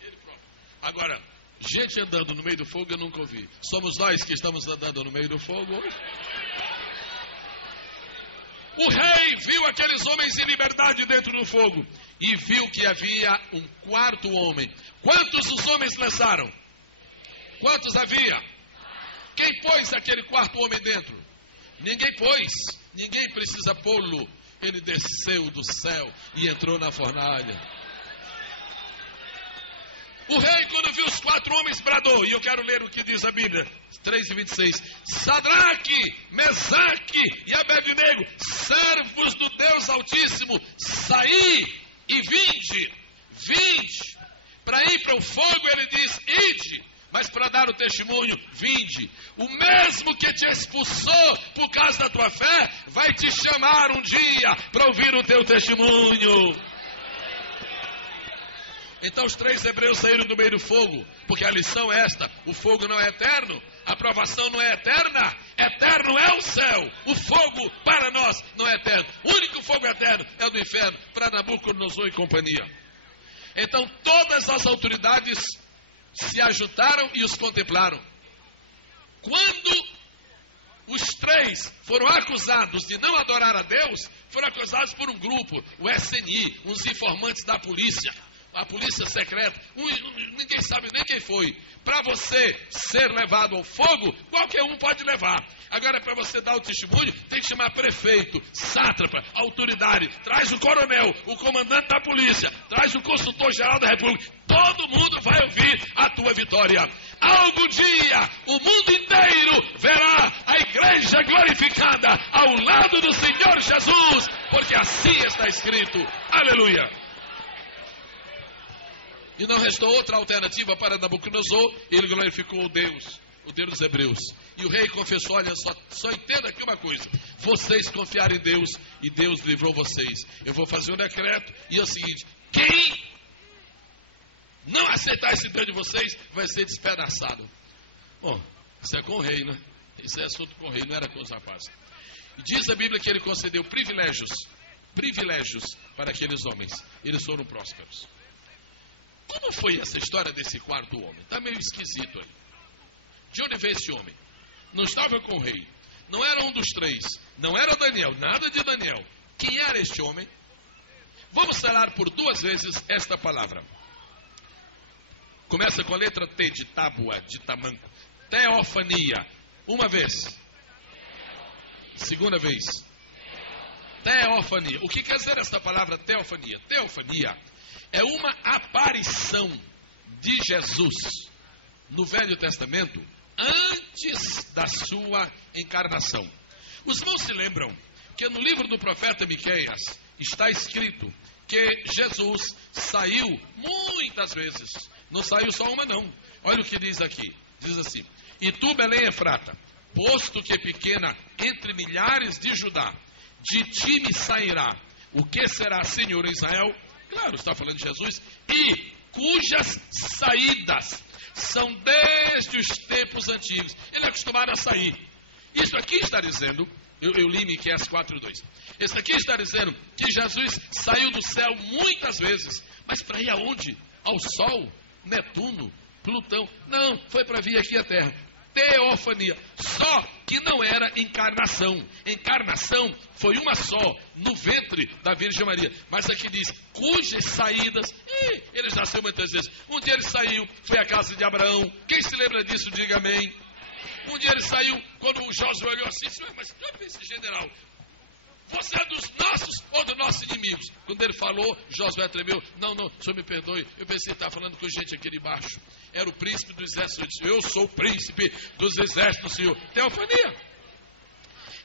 Ele próprio. Agora, gente andando no meio do fogo eu nunca ouvi. Somos nós que estamos andando no meio do fogo hoje. O rei viu aqueles homens em liberdade dentro do fogo e viu que havia um quarto homem. Quantos os homens lançaram? Quantos havia? Quem pôs aquele quarto homem dentro? Ninguém pôs. Ninguém precisa pô-lo. Ele desceu do céu e entrou na fornalha. O rei, quando viu os 4 homens, bradou. E eu quero ler o que diz a Bíblia. 3:26. Sadraque, Mesaque e Abednego, servos do Deus Altíssimo, saí e vinde. Para ir para o fogo, ele diz, ide. Mas para dar o testemunho, vinde. O mesmo que te expulsou por causa da tua fé, vai te chamar um dia para ouvir o teu testemunho. Então os 3 hebreus saíram do meio do fogo, porque a lição é esta: o fogo não é eterno, a provação não é eterna, eterno é o céu, o fogo para nós não é eterno, o único fogo eterno é o do inferno, para Nabucodonosor e companhia. Então todas as autoridades se ajuntaram e os contemplaram. Quando os 3 foram acusados de não adorar a Deus, foram acusados por um grupo, o SNI, uns informantes da polícia, a polícia secreta, ninguém sabe nem quem foi. Para você ser levado ao fogo, qualquer um pode levar. Agora, para você dar o testemunho, tem que chamar prefeito, sátrapa, autoridade. Traz o coronel, o comandante da polícia, traz o consultor-geral da República. Todo mundo vai ouvir a tua vitória. Algum dia, o mundo inteiro verá a igreja glorificada ao lado do Senhor Jesus, porque assim está escrito. Aleluia! E não restou outra alternativa para Nabucodonosor, ele glorificou o Deus dos hebreus. E o rei confessou, olha só entenda aqui uma coisa, vocês confiaram em Deus e Deus livrou vocês. Eu vou fazer um decreto e é o seguinte, quem não aceitar esse Deus de vocês, vai ser despedaçado. Bom, isso é com o rei, né? Isso é assunto com o rei, não era com os rapazes. E diz a Bíblia que ele concedeu privilégios para aqueles homens. Eles foram prósperos. Como foi essa história desse quarto homem? Está meio esquisito aí. De onde veio esse homem? Não estava com o rei. Não era um dos 3. Não era Daniel. Nada de Daniel. Quem era este homem? Vamos falar por 2 vezes esta palavra. Começa com a letra T de tábua, de tamanco. Teofania. Uma vez. Segunda vez. Teofania. O que quer dizer esta palavra teofania? Teofania é uma aparição de Jesus no Velho Testamento antes da sua encarnação. Os irmãos se lembram que no livro do profeta Miqueias está escrito que Jesus saiu muitas vezes. Não saiu só uma não. Olha o que diz aqui. Diz assim: e tu, Belém Efrata, posto que é pequena entre milhares de Judá, de ti me sairá o que será Senhor em Israel. Claro, está falando de Jesus. E cujas saídas são desde os tempos antigos. Ele é acostumado a sair. Isso aqui está dizendo, eu li Miqueias 4:2. Isso aqui está dizendo que Jesus saiu do céu muitas vezes. Mas para ir aonde? Ao Sol, Netuno, Plutão. Não, foi para vir aqui à Terra. Teofania, só que não era encarnação. Encarnação foi uma só, no ventre da Virgem Maria. Mas aqui diz, cujas saídas, ele já saiu muitas vezes. Um dia ele saiu, foi à casa de Abraão. Quem se lembra disso, diga amém. Um dia ele saiu, quando o Josué olhou assim, mas que é esse general? Você é dos nossos ou dos nossos inimigos? Quando ele falou, Josué tremeu. Não, o senhor me perdoe. Eu pensei que estava falando com gente aqui de baixo. Era o príncipe dos exércitos. Eu disse, eu sou o príncipe dos exércitos do Senhor. Teofania.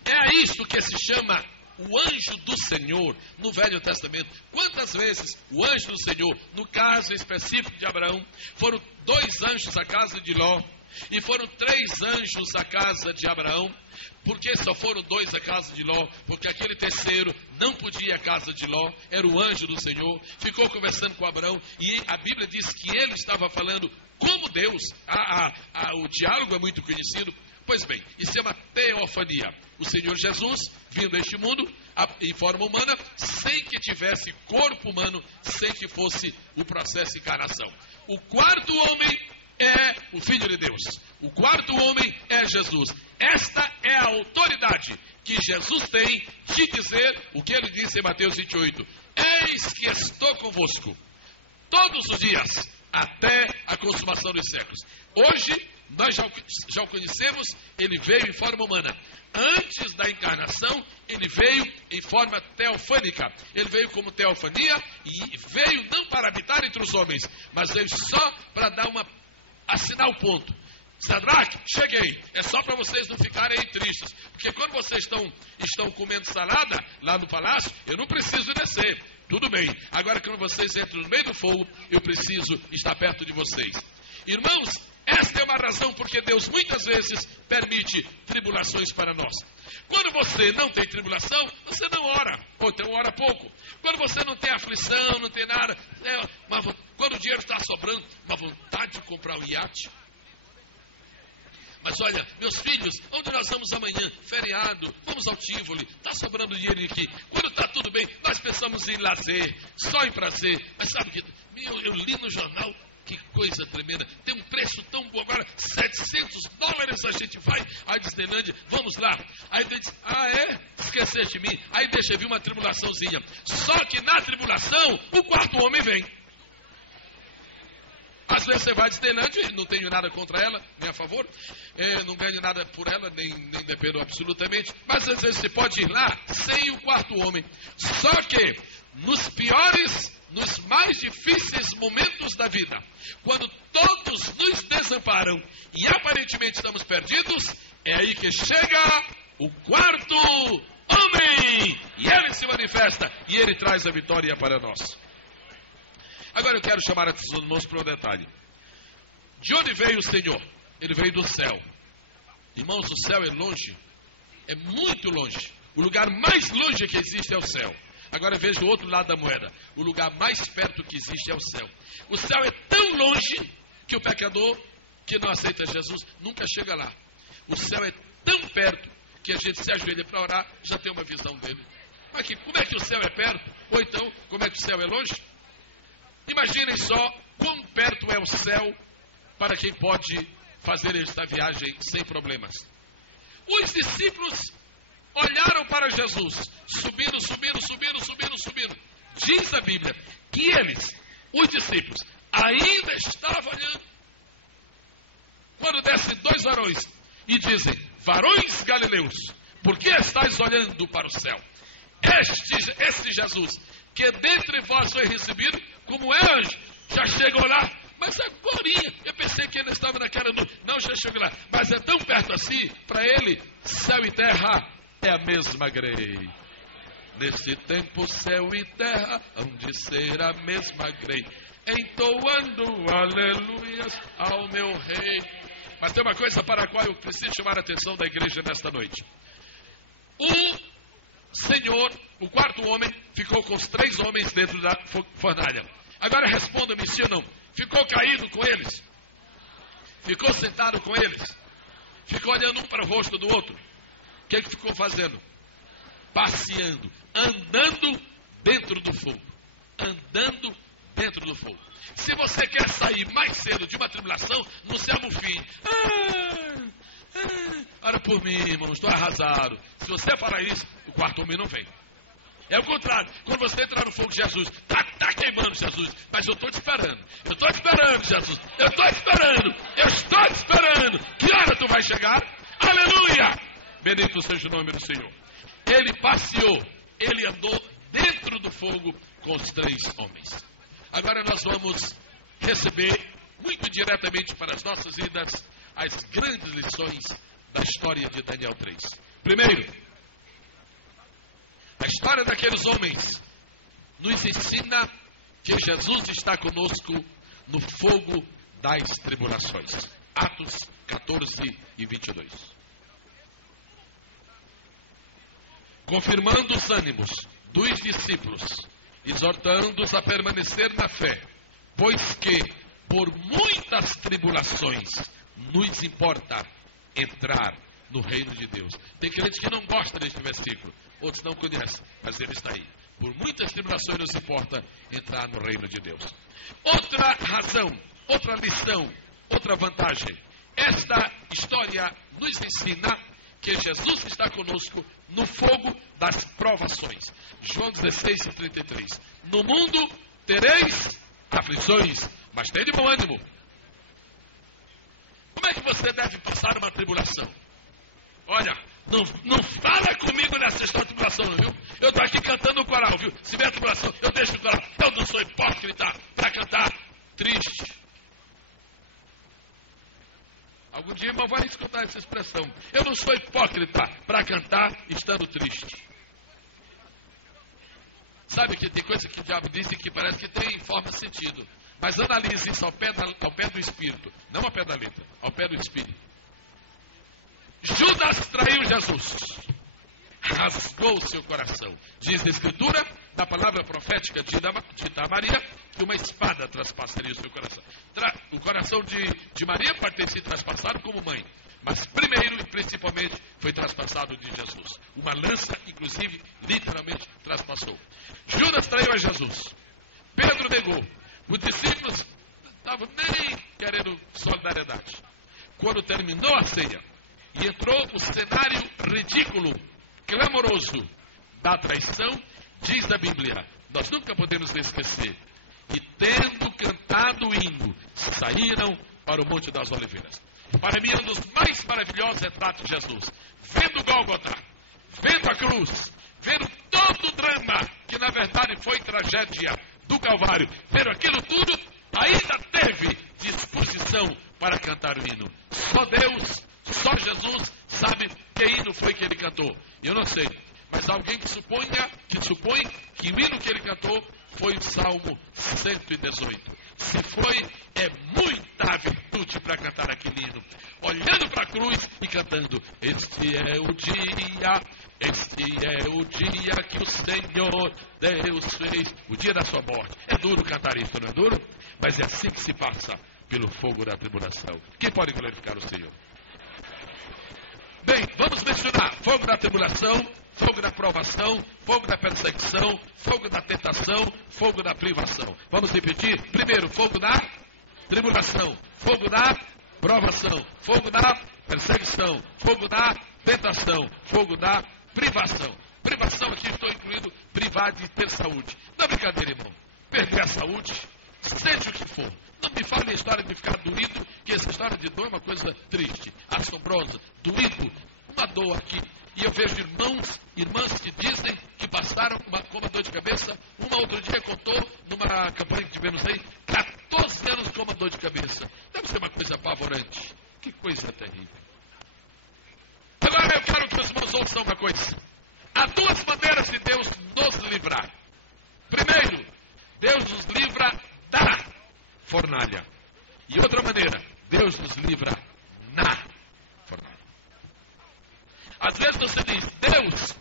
É a isto que se chama o anjo do Senhor no Velho Testamento. Quantas vezes o anjo do Senhor, no caso específico de Abraão, foram 2 anjos à casa de Ló, e foram 3 anjos à casa de Abraão. Por que só foram 2 à casa de Ló? Porque aquele terceiro não podia ir à casa de Ló, era o anjo do Senhor, ficou conversando com Abraão, e a Bíblia diz que ele estava falando como Deus. O diálogo é muito conhecido. Pois bem, isso é uma teofania. O Senhor Jesus vindo a este mundo em forma humana, sem que tivesse corpo humano, sem que fosse o processo de encarnação. O quarto homem é o Filho de Deus. O quarto homem é Jesus. Esta é a autoridade que Jesus tem de dizer o que ele disse em Mateus 28. Eis que estou convosco todos os dias, até a consumação dos séculos. Hoje, nós já o conhecemos, ele veio em forma humana. Antes da encarnação, ele veio em forma teofânica. Ele veio como teofania e veio não para habitar entre os homens, mas veio só para dar assinar o ponto. Sadraque, cheguei. É só para vocês não ficarem aí tristes. Porque quando vocês estão comendo salada lá no palácio, eu não preciso descer. Tudo bem. Agora, quando vocês entram no meio do fogo, eu preciso estar perto de vocês. Irmãos, esta é uma razão porque Deus muitas vezes permite tribulações para nós. Quando você não tem tribulação, você não ora, ou então ora pouco. Quando você não tem aflição, não tem nada, quando o dinheiro está sobrando, uma vontade de comprar um iate. Mas olha, meus filhos, onde nós vamos amanhã? Feriado, vamos ao Tivoli, está sobrando dinheiro aqui. Quando está tudo bem, nós pensamos em lazer, só em prazer. Mas sabe o que? Eu li no jornal, que coisa tremenda, tem um preço tão bom agora, $700 a gente vai à Disneylândia, vamos lá. Aí ele diz, esquecer de mim. Aí deixa vir uma tribulaçãozinha. Só que na tribulação, o quarto homem vem. Às vezes você vai à Disneylândia, não tenho nada contra ela, nem a favor, não ganho nada por ela, nem dependo absolutamente, mas às vezes você pode ir lá sem o quarto homem. Só que nos piores, nos mais difíceis momentos da vida, quando todos nos desamparam e aparentemente estamos perdidos, é aí que chega o quarto homem, e ele se manifesta, e ele traz a vitória para nós. Agora eu quero chamar a atenção dos irmãos para um detalhe. De onde veio o Senhor? Ele veio do céu. Irmãos, o céu é longe, é muito longe. O lugar mais longe que existe é o céu. Agora veja o outro lado da moeda. O lugar mais perto que existe é o céu. O céu é tão longe que o pecador que não aceita Jesus nunca chega lá. O céu é tão perto que a gente se ajoelha para orar, já tem uma visão dele. Mas como é que o céu é perto? Ou então, como é que o céu é longe? Imaginem só quão perto é o céu para quem pode fazer esta viagem sem problemas. Os discípulos olharam para Jesus, subindo. Diz a Bíblia que eles, os discípulos, ainda estavam olhando. Quando descem 2 varões e dizem, varões galileus, por que estáis olhando para o céu? Este Jesus, que dentre vós foi recebido como é anjo, já chegou lá. Mas agora, eu pensei que ele estava naquela nuvem. Não, já chegou lá. Mas é tão perto assim, para ele, céu e terra é a mesma grei. Neste tempo, céu e terra hão de ser a mesma grei, entoando aleluias ao meu rei. Mas tem uma coisa para a qual eu preciso chamar a atenção da igreja nesta noite. O Senhor, o quarto homem, ficou com os 3 homens dentro da fornalha. Agora responda-me, sim ou não? Ficou caído com eles? Ficou sentado com eles? Ficou olhando um para o rosto do outro? O que ficou fazendo? Passeando, andando dentro do fogo. Andando dentro do fogo. Se você quer sair mais cedo de uma tribulação, não se amofie. Ora por mim, irmão, estou arrasado. Se você falar isso, o quarto homem não vem. É o contrário, quando você entrar no fogo de Jesus, está queimando Jesus, mas eu estou te esperando. Eu estou esperando, Jesus. Eu estou esperando. Que hora tu vai chegar? Aleluia! Bendito seja o nome do Senhor. Ele passeou, ele andou dentro do fogo com os 3 homens. Agora nós vamos receber, muito diretamente para as nossas vidas, as grandes lições da história de Daniel 3. Primeiro, história daqueles homens nos ensina que Jesus está conosco no fogo das tribulações. Atos 14 e 22. Confirmando os ânimos dos discípulos, exortando-os a permanecer na fé, pois que por muitas tribulações nos importa entrar no reino de Deus. Tem crente que não gosta deste versículo, outros não conhecem, mas ele está aí. Por muitas tribulações nos importa entrar no reino de Deus. Outra razão, outra lição, outra vantagem. Esta história nos ensina que Jesus está conosco no fogo das provações. João 16, 33. No mundo tereis aflições, mas tem de bom ânimo. Como é que você deve passar uma tribulação? Olha, não fala comigo nessa história de tribulação, viu? Eu estou aqui cantando o coral, viu? Se vier tribulação, eu deixo o coral. Eu não sou hipócrita para cantar triste. Algum dia, irmão, vai escutar essa expressão. Eu não sou hipócrita para cantar estando triste. Sabe que tem coisa que o diabo diz e que parece que tem forma de sentido. Mas analise isso ao pé do Espírito. Não ao pé da letra, ao pé do Espírito. Judas traiu Jesus. Rasgou o seu coração. Diz a Escritura, na palavra profética dita a Maria, que uma espada traspassaria o seu coração. O coração de Maria pode ter sido traspassado como mãe. Mas primeiro e principalmente foi traspassado de Jesus. Uma lança, inclusive, literalmente traspassou. Judas traiu a Jesus. Pedro negou. Os discípulos estavam nem querendo solidariedade. Quando terminou a ceia e entrou o cenário ridículo, clamoroso da traição, diz a Bíblia, nós nunca podemos esquecer, e tendo cantado o hino, saíram para o Monte das Oliveiras. Para mim, um dos mais maravilhosos retratos de Jesus. Vendo Gólgota, vendo a cruz, vendo todo o drama, que na verdade foi tragédia do Calvário, vendo aquilo tudo, ainda teve disposição para cantar o hino. Só Deus, só Jesus sabe que hino foi que ele cantou. Eu não sei, mas alguém que supõe que o hino que ele cantou foi o Salmo 118. Se foi, é muita virtude para cantar aquele hino. Olhando para a cruz e cantando: este é o dia que o Senhor Deus fez. O dia da sua morte. É duro cantar isso, não é duro? Mas é assim que se passa pelo fogo da tribulação. Quem pode glorificar o Senhor? Bem, vamos mencionar fogo da tribulação, fogo da provação, fogo da perseguição, fogo da tentação, fogo da privação. Vamos repetir? Primeiro, fogo da tribulação, fogo da provação, fogo da perseguição, fogo da tentação, fogo da privação. Privação, aqui estou incluindo privar de ter saúde. Não é brincadeira, irmão. Perder a saúde, seja o que for. Não me fale a história de ficar doído, que essa história de dor é uma coisa triste, assombrosa, doído, uma dor aqui. E eu vejo irmãs que dizem que passaram com uma dor de cabeça. Uma outro dia contou, numa campanha que tivemos aí, 14 anos com uma dor de cabeça. Deve ser uma coisa apavorante. Que coisa terrível. Agora eu quero que os irmãos ouçam uma coisa. Há duas maneiras de Deus nos livrar. Primeiro, Deus nos livra da fornalha. E outra maneira, Deus nos livra na fornalha. Às vezes você diz: Deus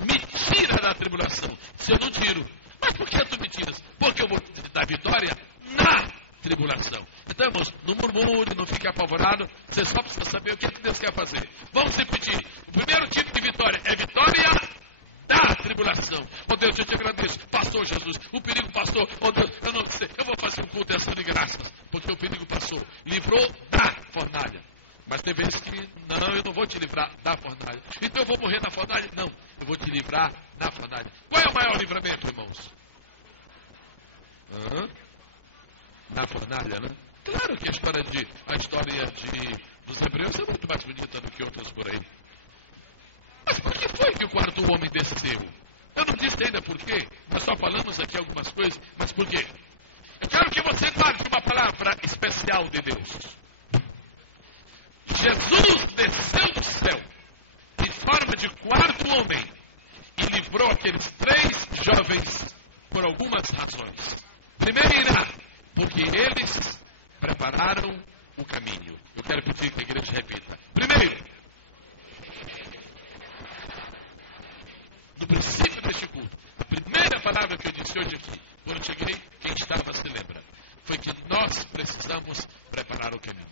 me tira da tribulação. Se eu não tiro. Mas por que tu me tiras? Porque eu vou te dar vitória na tribulação. Então, irmãos, não murmure, não fique apavorado. Você só precisa saber o que Deus quer fazer. Vamos repetir. O primeiro tipo de vitória é vitória da tribulação. Oh Deus, eu te agradeço. Passou, Jesus. O perigo passou. Oh Deus, eu não sei. Eu vou fazer um culto dessa de graças. Porque o perigo passou. Livrou da fornalha. Mas tem vezes que, não, eu não vou te livrar da fornalha. Então eu vou morrer na fornalha? Não, eu vou te livrar na fornalha. Qual é o maior livramento, irmãos? Na fornalha, né? Claro que a história dos hebreus é muito mais bonita do que outras por aí. Mas por que foi que o quarto homem desceu? Eu não disse ainda por quê. Nós só falamos aqui algumas coisas, mas por quê? Eu quero que você guarde uma palavra especial de Deus. Jesus desceu do céu em forma de quarto homem e livrou aqueles 3 jovens por algumas razões. Primeira, porque eles prepararam o caminho. Eu quero pedir que a igreja repita. Primeiro, no princípio deste culto, a primeira palavra que eu disse hoje aqui, quando eu cheguei, quem estava se lembra, foi que nós precisamos preparar o caminho.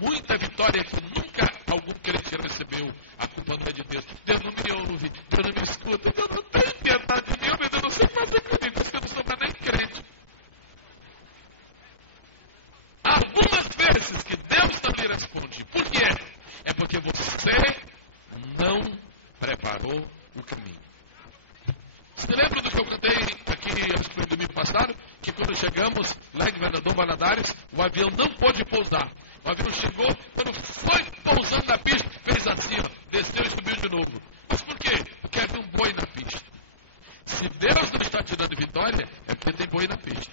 Muita vitória que nunca algum crente recebeu, a culpa não é de Deus. Deus não me ouve, Deus não me escuta, Deus não tem piedade de mim, mas eu não sei fazer comigo, porque eu não sou mais nem crente. Há algumas vezes que Deus não lhe responde. Por quê? É porque você não preparou o caminho. Você lembra do que eu contei aqui, acho que foi no domingo passado? Que quando chegamos lá em Governador Valadares, o avião não pôde pousar. O avião chegou, quando foi pousando na pista, fez assim, ó, desceu e subiu de novo. Mas por quê? Porque havia um boi na pista. Se Deus não está te dando vitória, é porque tem boi na pista.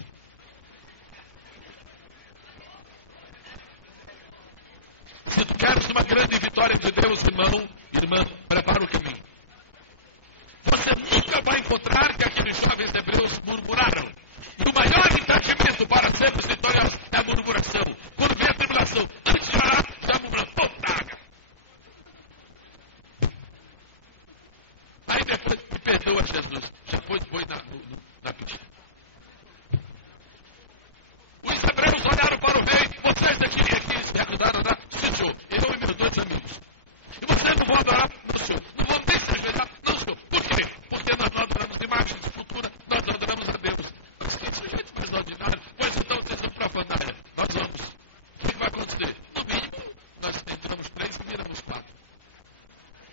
Se tu queres uma grande vitória de Deus, irmão, irmã, prepara o caminho. Você nunca vai encontrar que aqueles jovens hebreus murmuraram. E o maior impedimento para sermos vitoriosos é a murmuração. Quando vem a tribulação, antes de orar, já murmura, potaga. Aí depois me perdoa Jesus, já pôs boi na pista. Os hebreus olharam para o rei, vocês aqui se recusaram a adorar? Sim, senhor, eu e meus 2 amigos. E vocês não vão adorar? Não, senhor. Não vão nem se ajoelhar? Não, senhor. Por quê? Porque nós não adoramos imagens de escultura, nós não adoramos a Deus. Mas que sujeito mais ordinário, pois então vocês vão profanar. Nós vamos. O que vai acontecer? No mínimo, nós entramos 3 e viramos 4.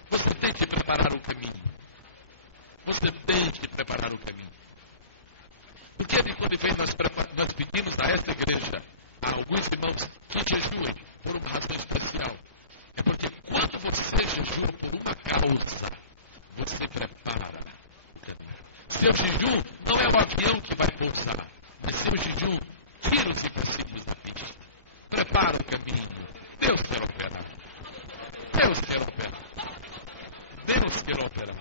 Você tem que preparar o caminho. Você tem que preparar o caminho. Porque quando vem nós pedimos a esta igreja, a alguns irmãos que jejuem por uma razão especial. É porque quando você jejua por uma causa, você prepara o caminho. Seu jejum não é o avião que vai pousar, mas seu jejum tira os empecilhos da pista. Prepara o caminho. Deus quer operar. Deus quer operar. Deus quer operar.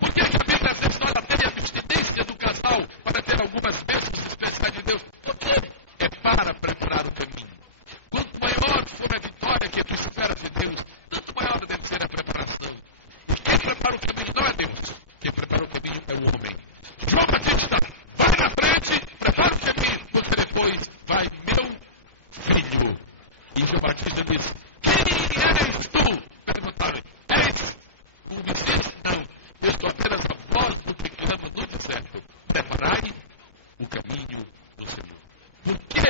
Por que a Bíblia diz que nós temos a abstinência do casal para ter algumas bênçãos especiais de Deus? Por quê? É para preparar o caminho. Quanto maior for a vitória que tu esperas de Deus, tanto maior deve ser a preparação. E quem prepara o caminho não é Deus. Quem prepara o caminho é o homem. João Batista, vai na frente, prepara o caminho, porque depois vai meu filho. E João Batista diz, quem és tu? Perguntaram, és o Messias? Não, eu estou apenas a voz do que clama no deserto. Preparai o caminho do Senhor. Por que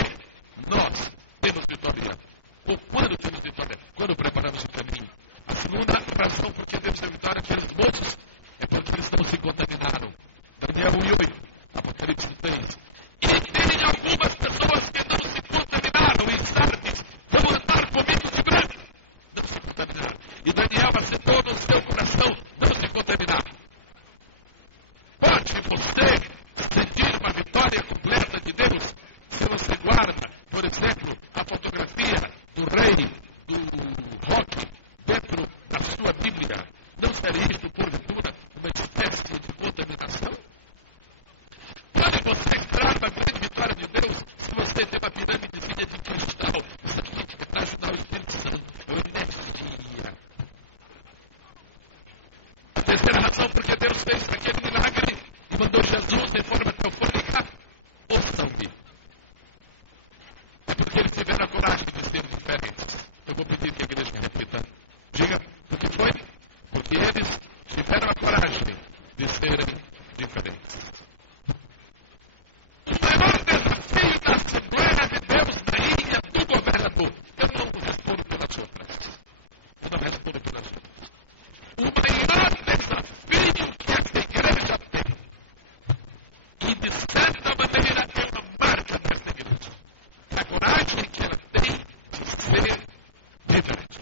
nós temos vitória? Ou quando temos vitória? Quando preparamos o caminho. A segunda razão por que temos a vitória aqueles moços é porque eles não se contaminaram. Daniel 1:8, Apocalipse 3. E tem algumas pessoas que não se contaminaram em Sardes, vão andar comigo de branco. Não se contaminaram. E Daniel aceitou no seu coração não se contaminar. Pode você sentir uma vitória completa de Deus se você guarda, por exemplo, a fotografia do rei, do rock, dentro da sua Bíblia? Não seria isto, porventura, uma espécie de contaminação? Pode você entrar na grande vitória de Deus se você tem uma pirâmidezinha de cristal? Isso aqui que para ajudar o Espírito Santo, é energia. A terceira razão porque Deus fez aquele milagre e mandou Jesus em forma teofônica, o sangue. É porque eles tiveram a coragem de ser diferentes. Eu vou pedir que a igreja repita. Diga, o que foi? Porque eles tiveram a coragem de serem diferentes. O maior desafio da Assembleia de Deus na ilha do governador. Eu não respondo pelas outras. Eu não respondo pelas outras. O maior desafio que essa igreja tem, e de certa maneira é uma marca dessa igreja, a coragem que ela tem de ser diferente.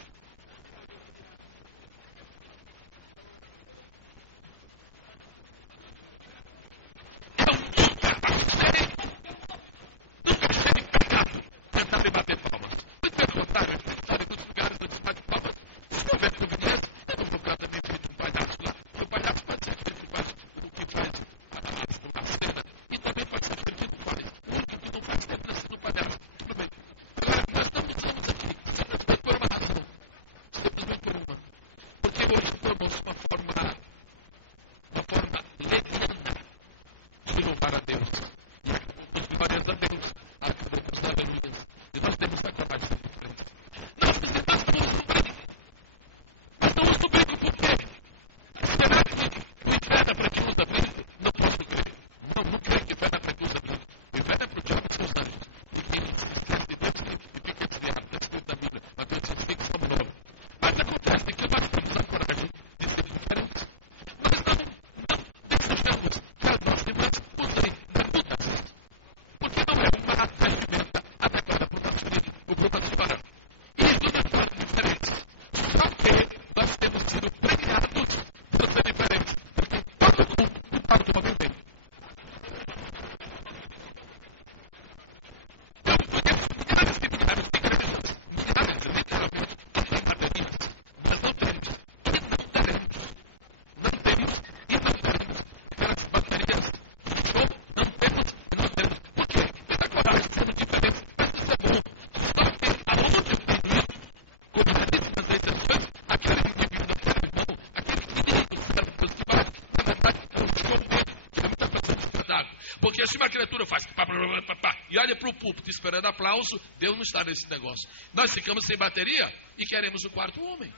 se uma criatura faz pá, pá, pá, pá, e olha para o púlpito esperando aplauso, Deus não está nesse negócio. Nós ficamos sem bateria e queremos o quarto homem.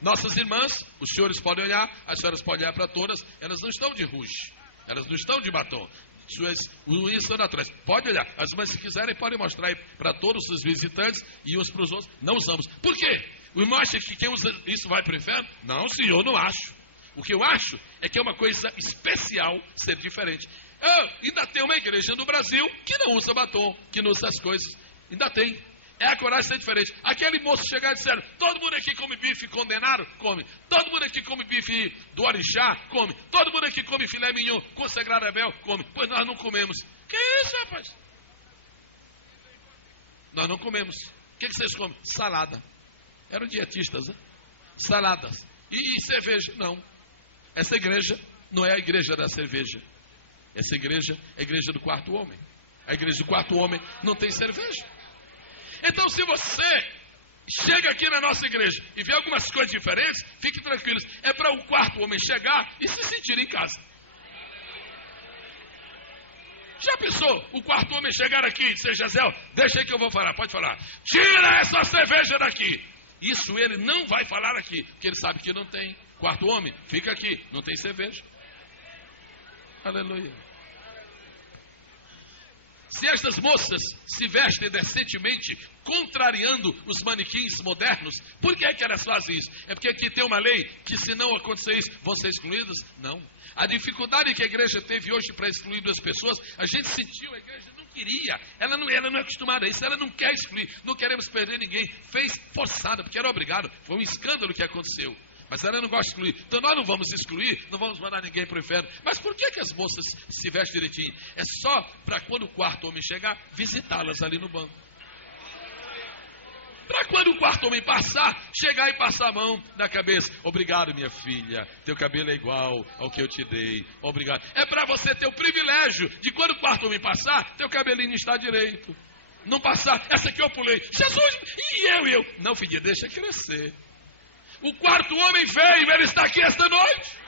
Nossas irmãs, os senhores podem olhar, as senhoras podem olhar para todas, elas não estão de rouge, elas não estão de batom. Suas unhas estão atrás. Pode olhar. As mães, se quiserem, podem mostrar aí para todos os visitantes e uns para os outros. Não usamos. Por quê? O irmão acha que quem usa isso vai para o inferno? Não, senhor, não acho. O que eu acho é que é uma coisa especial ser diferente. Ainda tem uma igreja no Brasil que não usa batom, que não usa as coisas. Ainda tem. É a coragem de ser diferente. Aquele moço chegar e disser, todo mundo aqui come bife condenado? Come. Todo mundo aqui come bife do orixá? Come. Todo mundo aqui come filé mignon consagrado a Abel? Come. Pois nós não comemos. Que isso, rapaz? Nós não comemos. O que vocês comem? Salada. Eram dietistas, né? Saladas. E cerveja? Não. Essa igreja não é a igreja da cerveja. Essa igreja é a igreja do quarto homem. A igreja do quarto homem não tem cerveja. Então, se você chega aqui na nossa igreja e vê algumas coisas diferentes, fique tranquilos. É para o quarto homem chegar e se sentir em casa. Já pensou o quarto homem chegar aqui e dizer, Gisele, deixa aí que eu vou falar, pode falar. Tira essa cerveja daqui. Isso ele não vai falar aqui, porque ele sabe que não tem. Quarto homem, fica aqui, não tem cerveja. Aleluia. Se estas moças se vestem decentemente, contrariando os manequins modernos, por que é que elas fazem isso? É porque aqui tem uma lei que se não acontecer isso, vão ser excluídas? Não. A dificuldade que a igreja teve hoje para excluir duas pessoas, a gente sentiu, a igreja não queria, ela não é acostumada a isso, ela não quer excluir, não queremos perder ninguém, fez forçada, porque era obrigado, foi um escândalo que aconteceu. Mas ela não gosta de excluir. Então nós não vamos excluir, não vamos mandar ninguém para o inferno. Mas por que as moças se vestem direitinho? É só para quando o quarto homem chegar, visitá-las ali no banco. Para quando o quarto homem passar, chegar e passar a mão na cabeça. Obrigado, minha filha. Teu cabelo é igual ao que eu te dei. Obrigado. É para você ter o privilégio de quando o quarto homem passar, teu cabelinho está direito. Não passar, essa aqui eu pulei. Jesus, e eu. Não, filha, deixa crescer. O quarto homem veio, ele está aqui esta noite.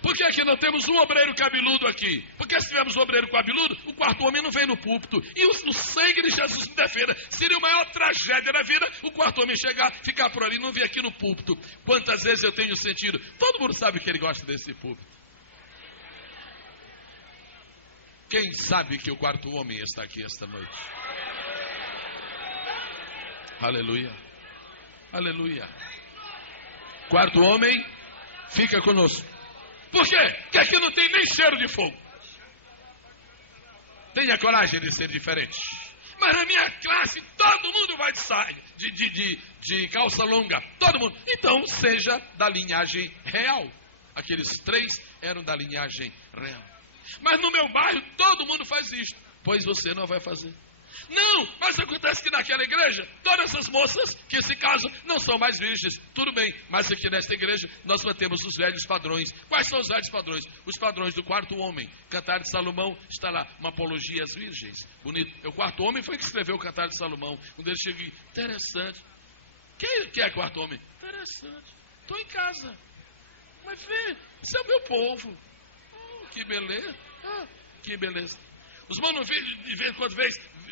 Por que aqui não temos um obreiro cabeludo aqui? Porque se tivermos um obreiro cabeludo, o quarto homem não vem no púlpito. E o sangue de Jesus me defenda. Seria a maior tragédia da vida o quarto homem chegar, ficar por ali e não vir aqui no púlpito. Quantas vezes eu tenho sentido? Todo mundo sabe que ele gosta desse púlpito. Quem sabe que o quarto homem está aqui esta noite? Aleluia. Aleluia. Quarto homem, fica conosco. Por quê? Porque aqui não tem nem cheiro de fogo. Tenha coragem de ser diferente. Mas na minha classe, todo mundo vai de saia, de calça longa. Todo mundo. Então, seja da linhagem real. Aqueles 3 eram da linhagem real. Mas no meu bairro, todo mundo faz isto. Pois você não vai fazer. Não, mas acontece que naquela igreja, todas as moças que se casam não são mais virgens. Tudo bem, mas aqui nesta igreja nós mantemos os velhos padrões. Quais são os velhos padrões? Os padrões do quarto homem. Cantar de Salomão está lá, uma apologia às virgens. Bonito. O quarto homem foi que escreveu o Cantar de Salomão. Um deles chegou, interessante. Quem é o quarto homem? Interessante. Estou em casa. Mas vê, esse é o meu povo. Oh, que beleza. Que beleza. Os irmãos não veem de vez em quando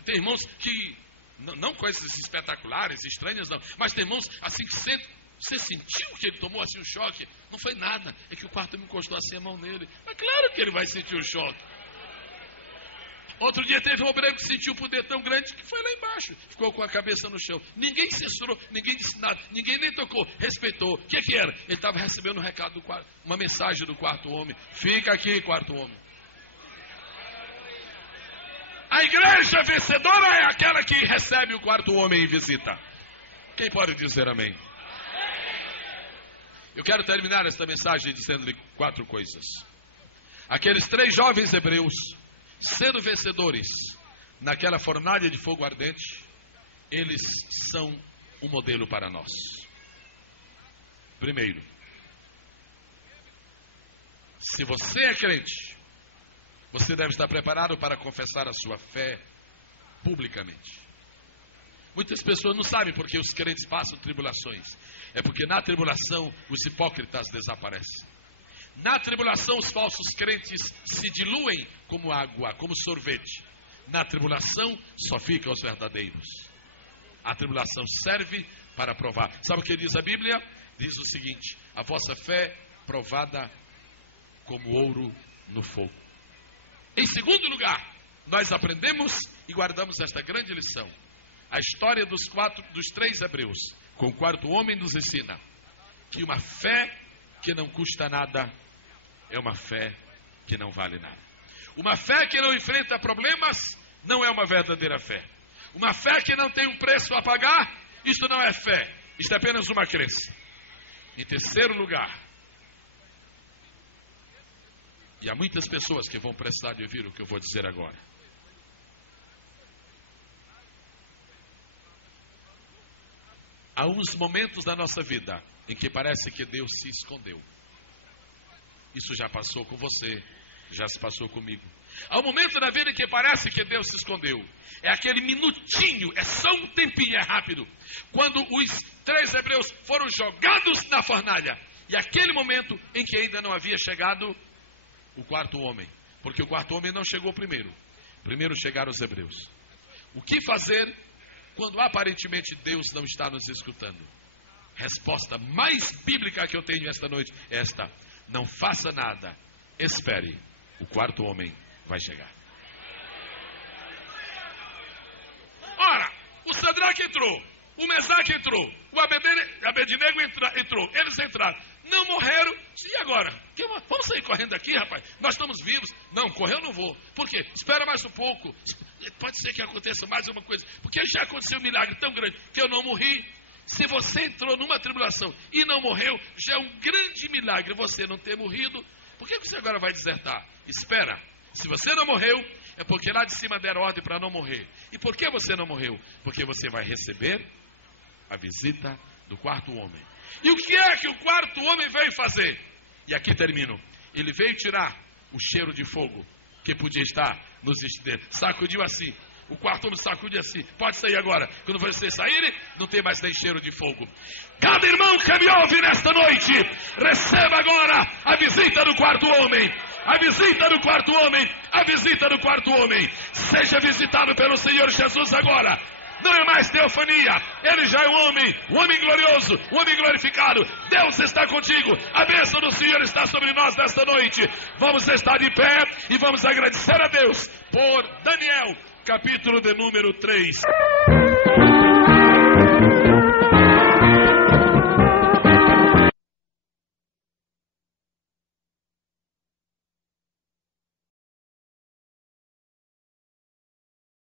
tem irmãos que, não coisas espetaculares, estranhas não, mas tem irmãos assim que você sentiu que ele tomou assim um choque. Não foi nada, é que o quarto me encostou assim a mão nele. É claro que ele vai sentir o choque. Outro dia teve um obreiro que sentiu o poder tão grande que foi lá embaixo, ficou com a cabeça no chão. Ninguém censurou, ninguém disse nada, ninguém nem tocou, respeitou. O que era? Ele estava recebendo um recado do quarto, uma mensagem do quarto homem. Fica aqui, quarto homem. A igreja vencedora é aquela que recebe o quarto homem e visita. Quem pode dizer amém? Eu quero terminar esta mensagem dizendo-lhe 4 coisas. Aqueles 3 jovens hebreus, sendo vencedores naquela fornalha de fogo ardente, eles são um modelo para nós. Primeiro, se você é crente, você deve estar preparado para confessar a sua fé publicamente. Muitas pessoas não sabem por que os crentes passam tribulações. É porque na tribulação os hipócritas desaparecem. Na tribulação os falsos crentes se diluem como água, como sorvete. Na tribulação só ficam os verdadeiros. A tribulação serve para provar. Sabe o que diz a Bíblia? Diz o seguinte: a vossa fé provada como ouro no fogo. Em segundo lugar, nós aprendemos e guardamos esta grande lição. A história dos 3 hebreus, com o quarto homem, nos ensina que uma fé que não custa nada é uma fé que não vale nada. Uma fé que não enfrenta problemas não é uma verdadeira fé. Uma fé que não tem um preço a pagar, isto não é fé, isto é apenas uma crença. Em terceiro lugar, e há muitas pessoas que vão precisar de ouvir o que eu vou dizer agora. Há uns momentos da nossa vida em que parece que Deus se escondeu. Isso já passou com você, já se passou comigo. Há um momento na vida em que parece que Deus se escondeu. É aquele minutinho, é só um tempinho, é rápido. Quando os 3 hebreus foram jogados na fornalha. E aquele momento em que ainda não havia chegado o quarto homem. Porque o quarto homem não chegou primeiro. Primeiro chegaram os hebreus. O que fazer quando aparentemente Deus não está nos escutando? Resposta mais bíblica que eu tenho esta noite é esta: não faça nada, espere, o quarto homem vai chegar. Ora, o Sadraque entrou, o Mesaque entrou, o Abednego entrou, eles entraram, não morreram. E agora? Vamos sair correndo daqui, rapaz? Nós estamos vivos. Não, correr eu não vou. Por quê? Espera mais um pouco. Pode ser que aconteça mais uma coisa, porque já aconteceu um milagre tão grande que eu não morri. Se você entrou numa tribulação e não morreu, já é um grande milagre você não ter morrido. Por que você agora vai desertar? Espera. Se você não morreu, é porque lá de cima deram ordem para não morrer. E por que você não morreu? Porque você vai receber a visita do quarto homem. E o que é que o quarto homem veio fazer? E aqui termino. Ele veio tirar o cheiro de fogo que podia estar nos esteiros. Sacudiu assim. O quarto homem sacudiu assim. Pode sair agora. Quando vocês saírem, não tem mais nem cheiro de fogo. Cada irmão que me ouve nesta noite, receba agora a visita do quarto homem. A visita do quarto homem. A visita do quarto homem. Seja visitado pelo Senhor Jesus agora. Não é mais teofania, ele já é um homem glorioso, um homem glorificado. Deus está contigo, a bênção do Senhor está sobre nós nesta noite. Vamos estar de pé e vamos agradecer a Deus por Daniel, capítulo de número 3.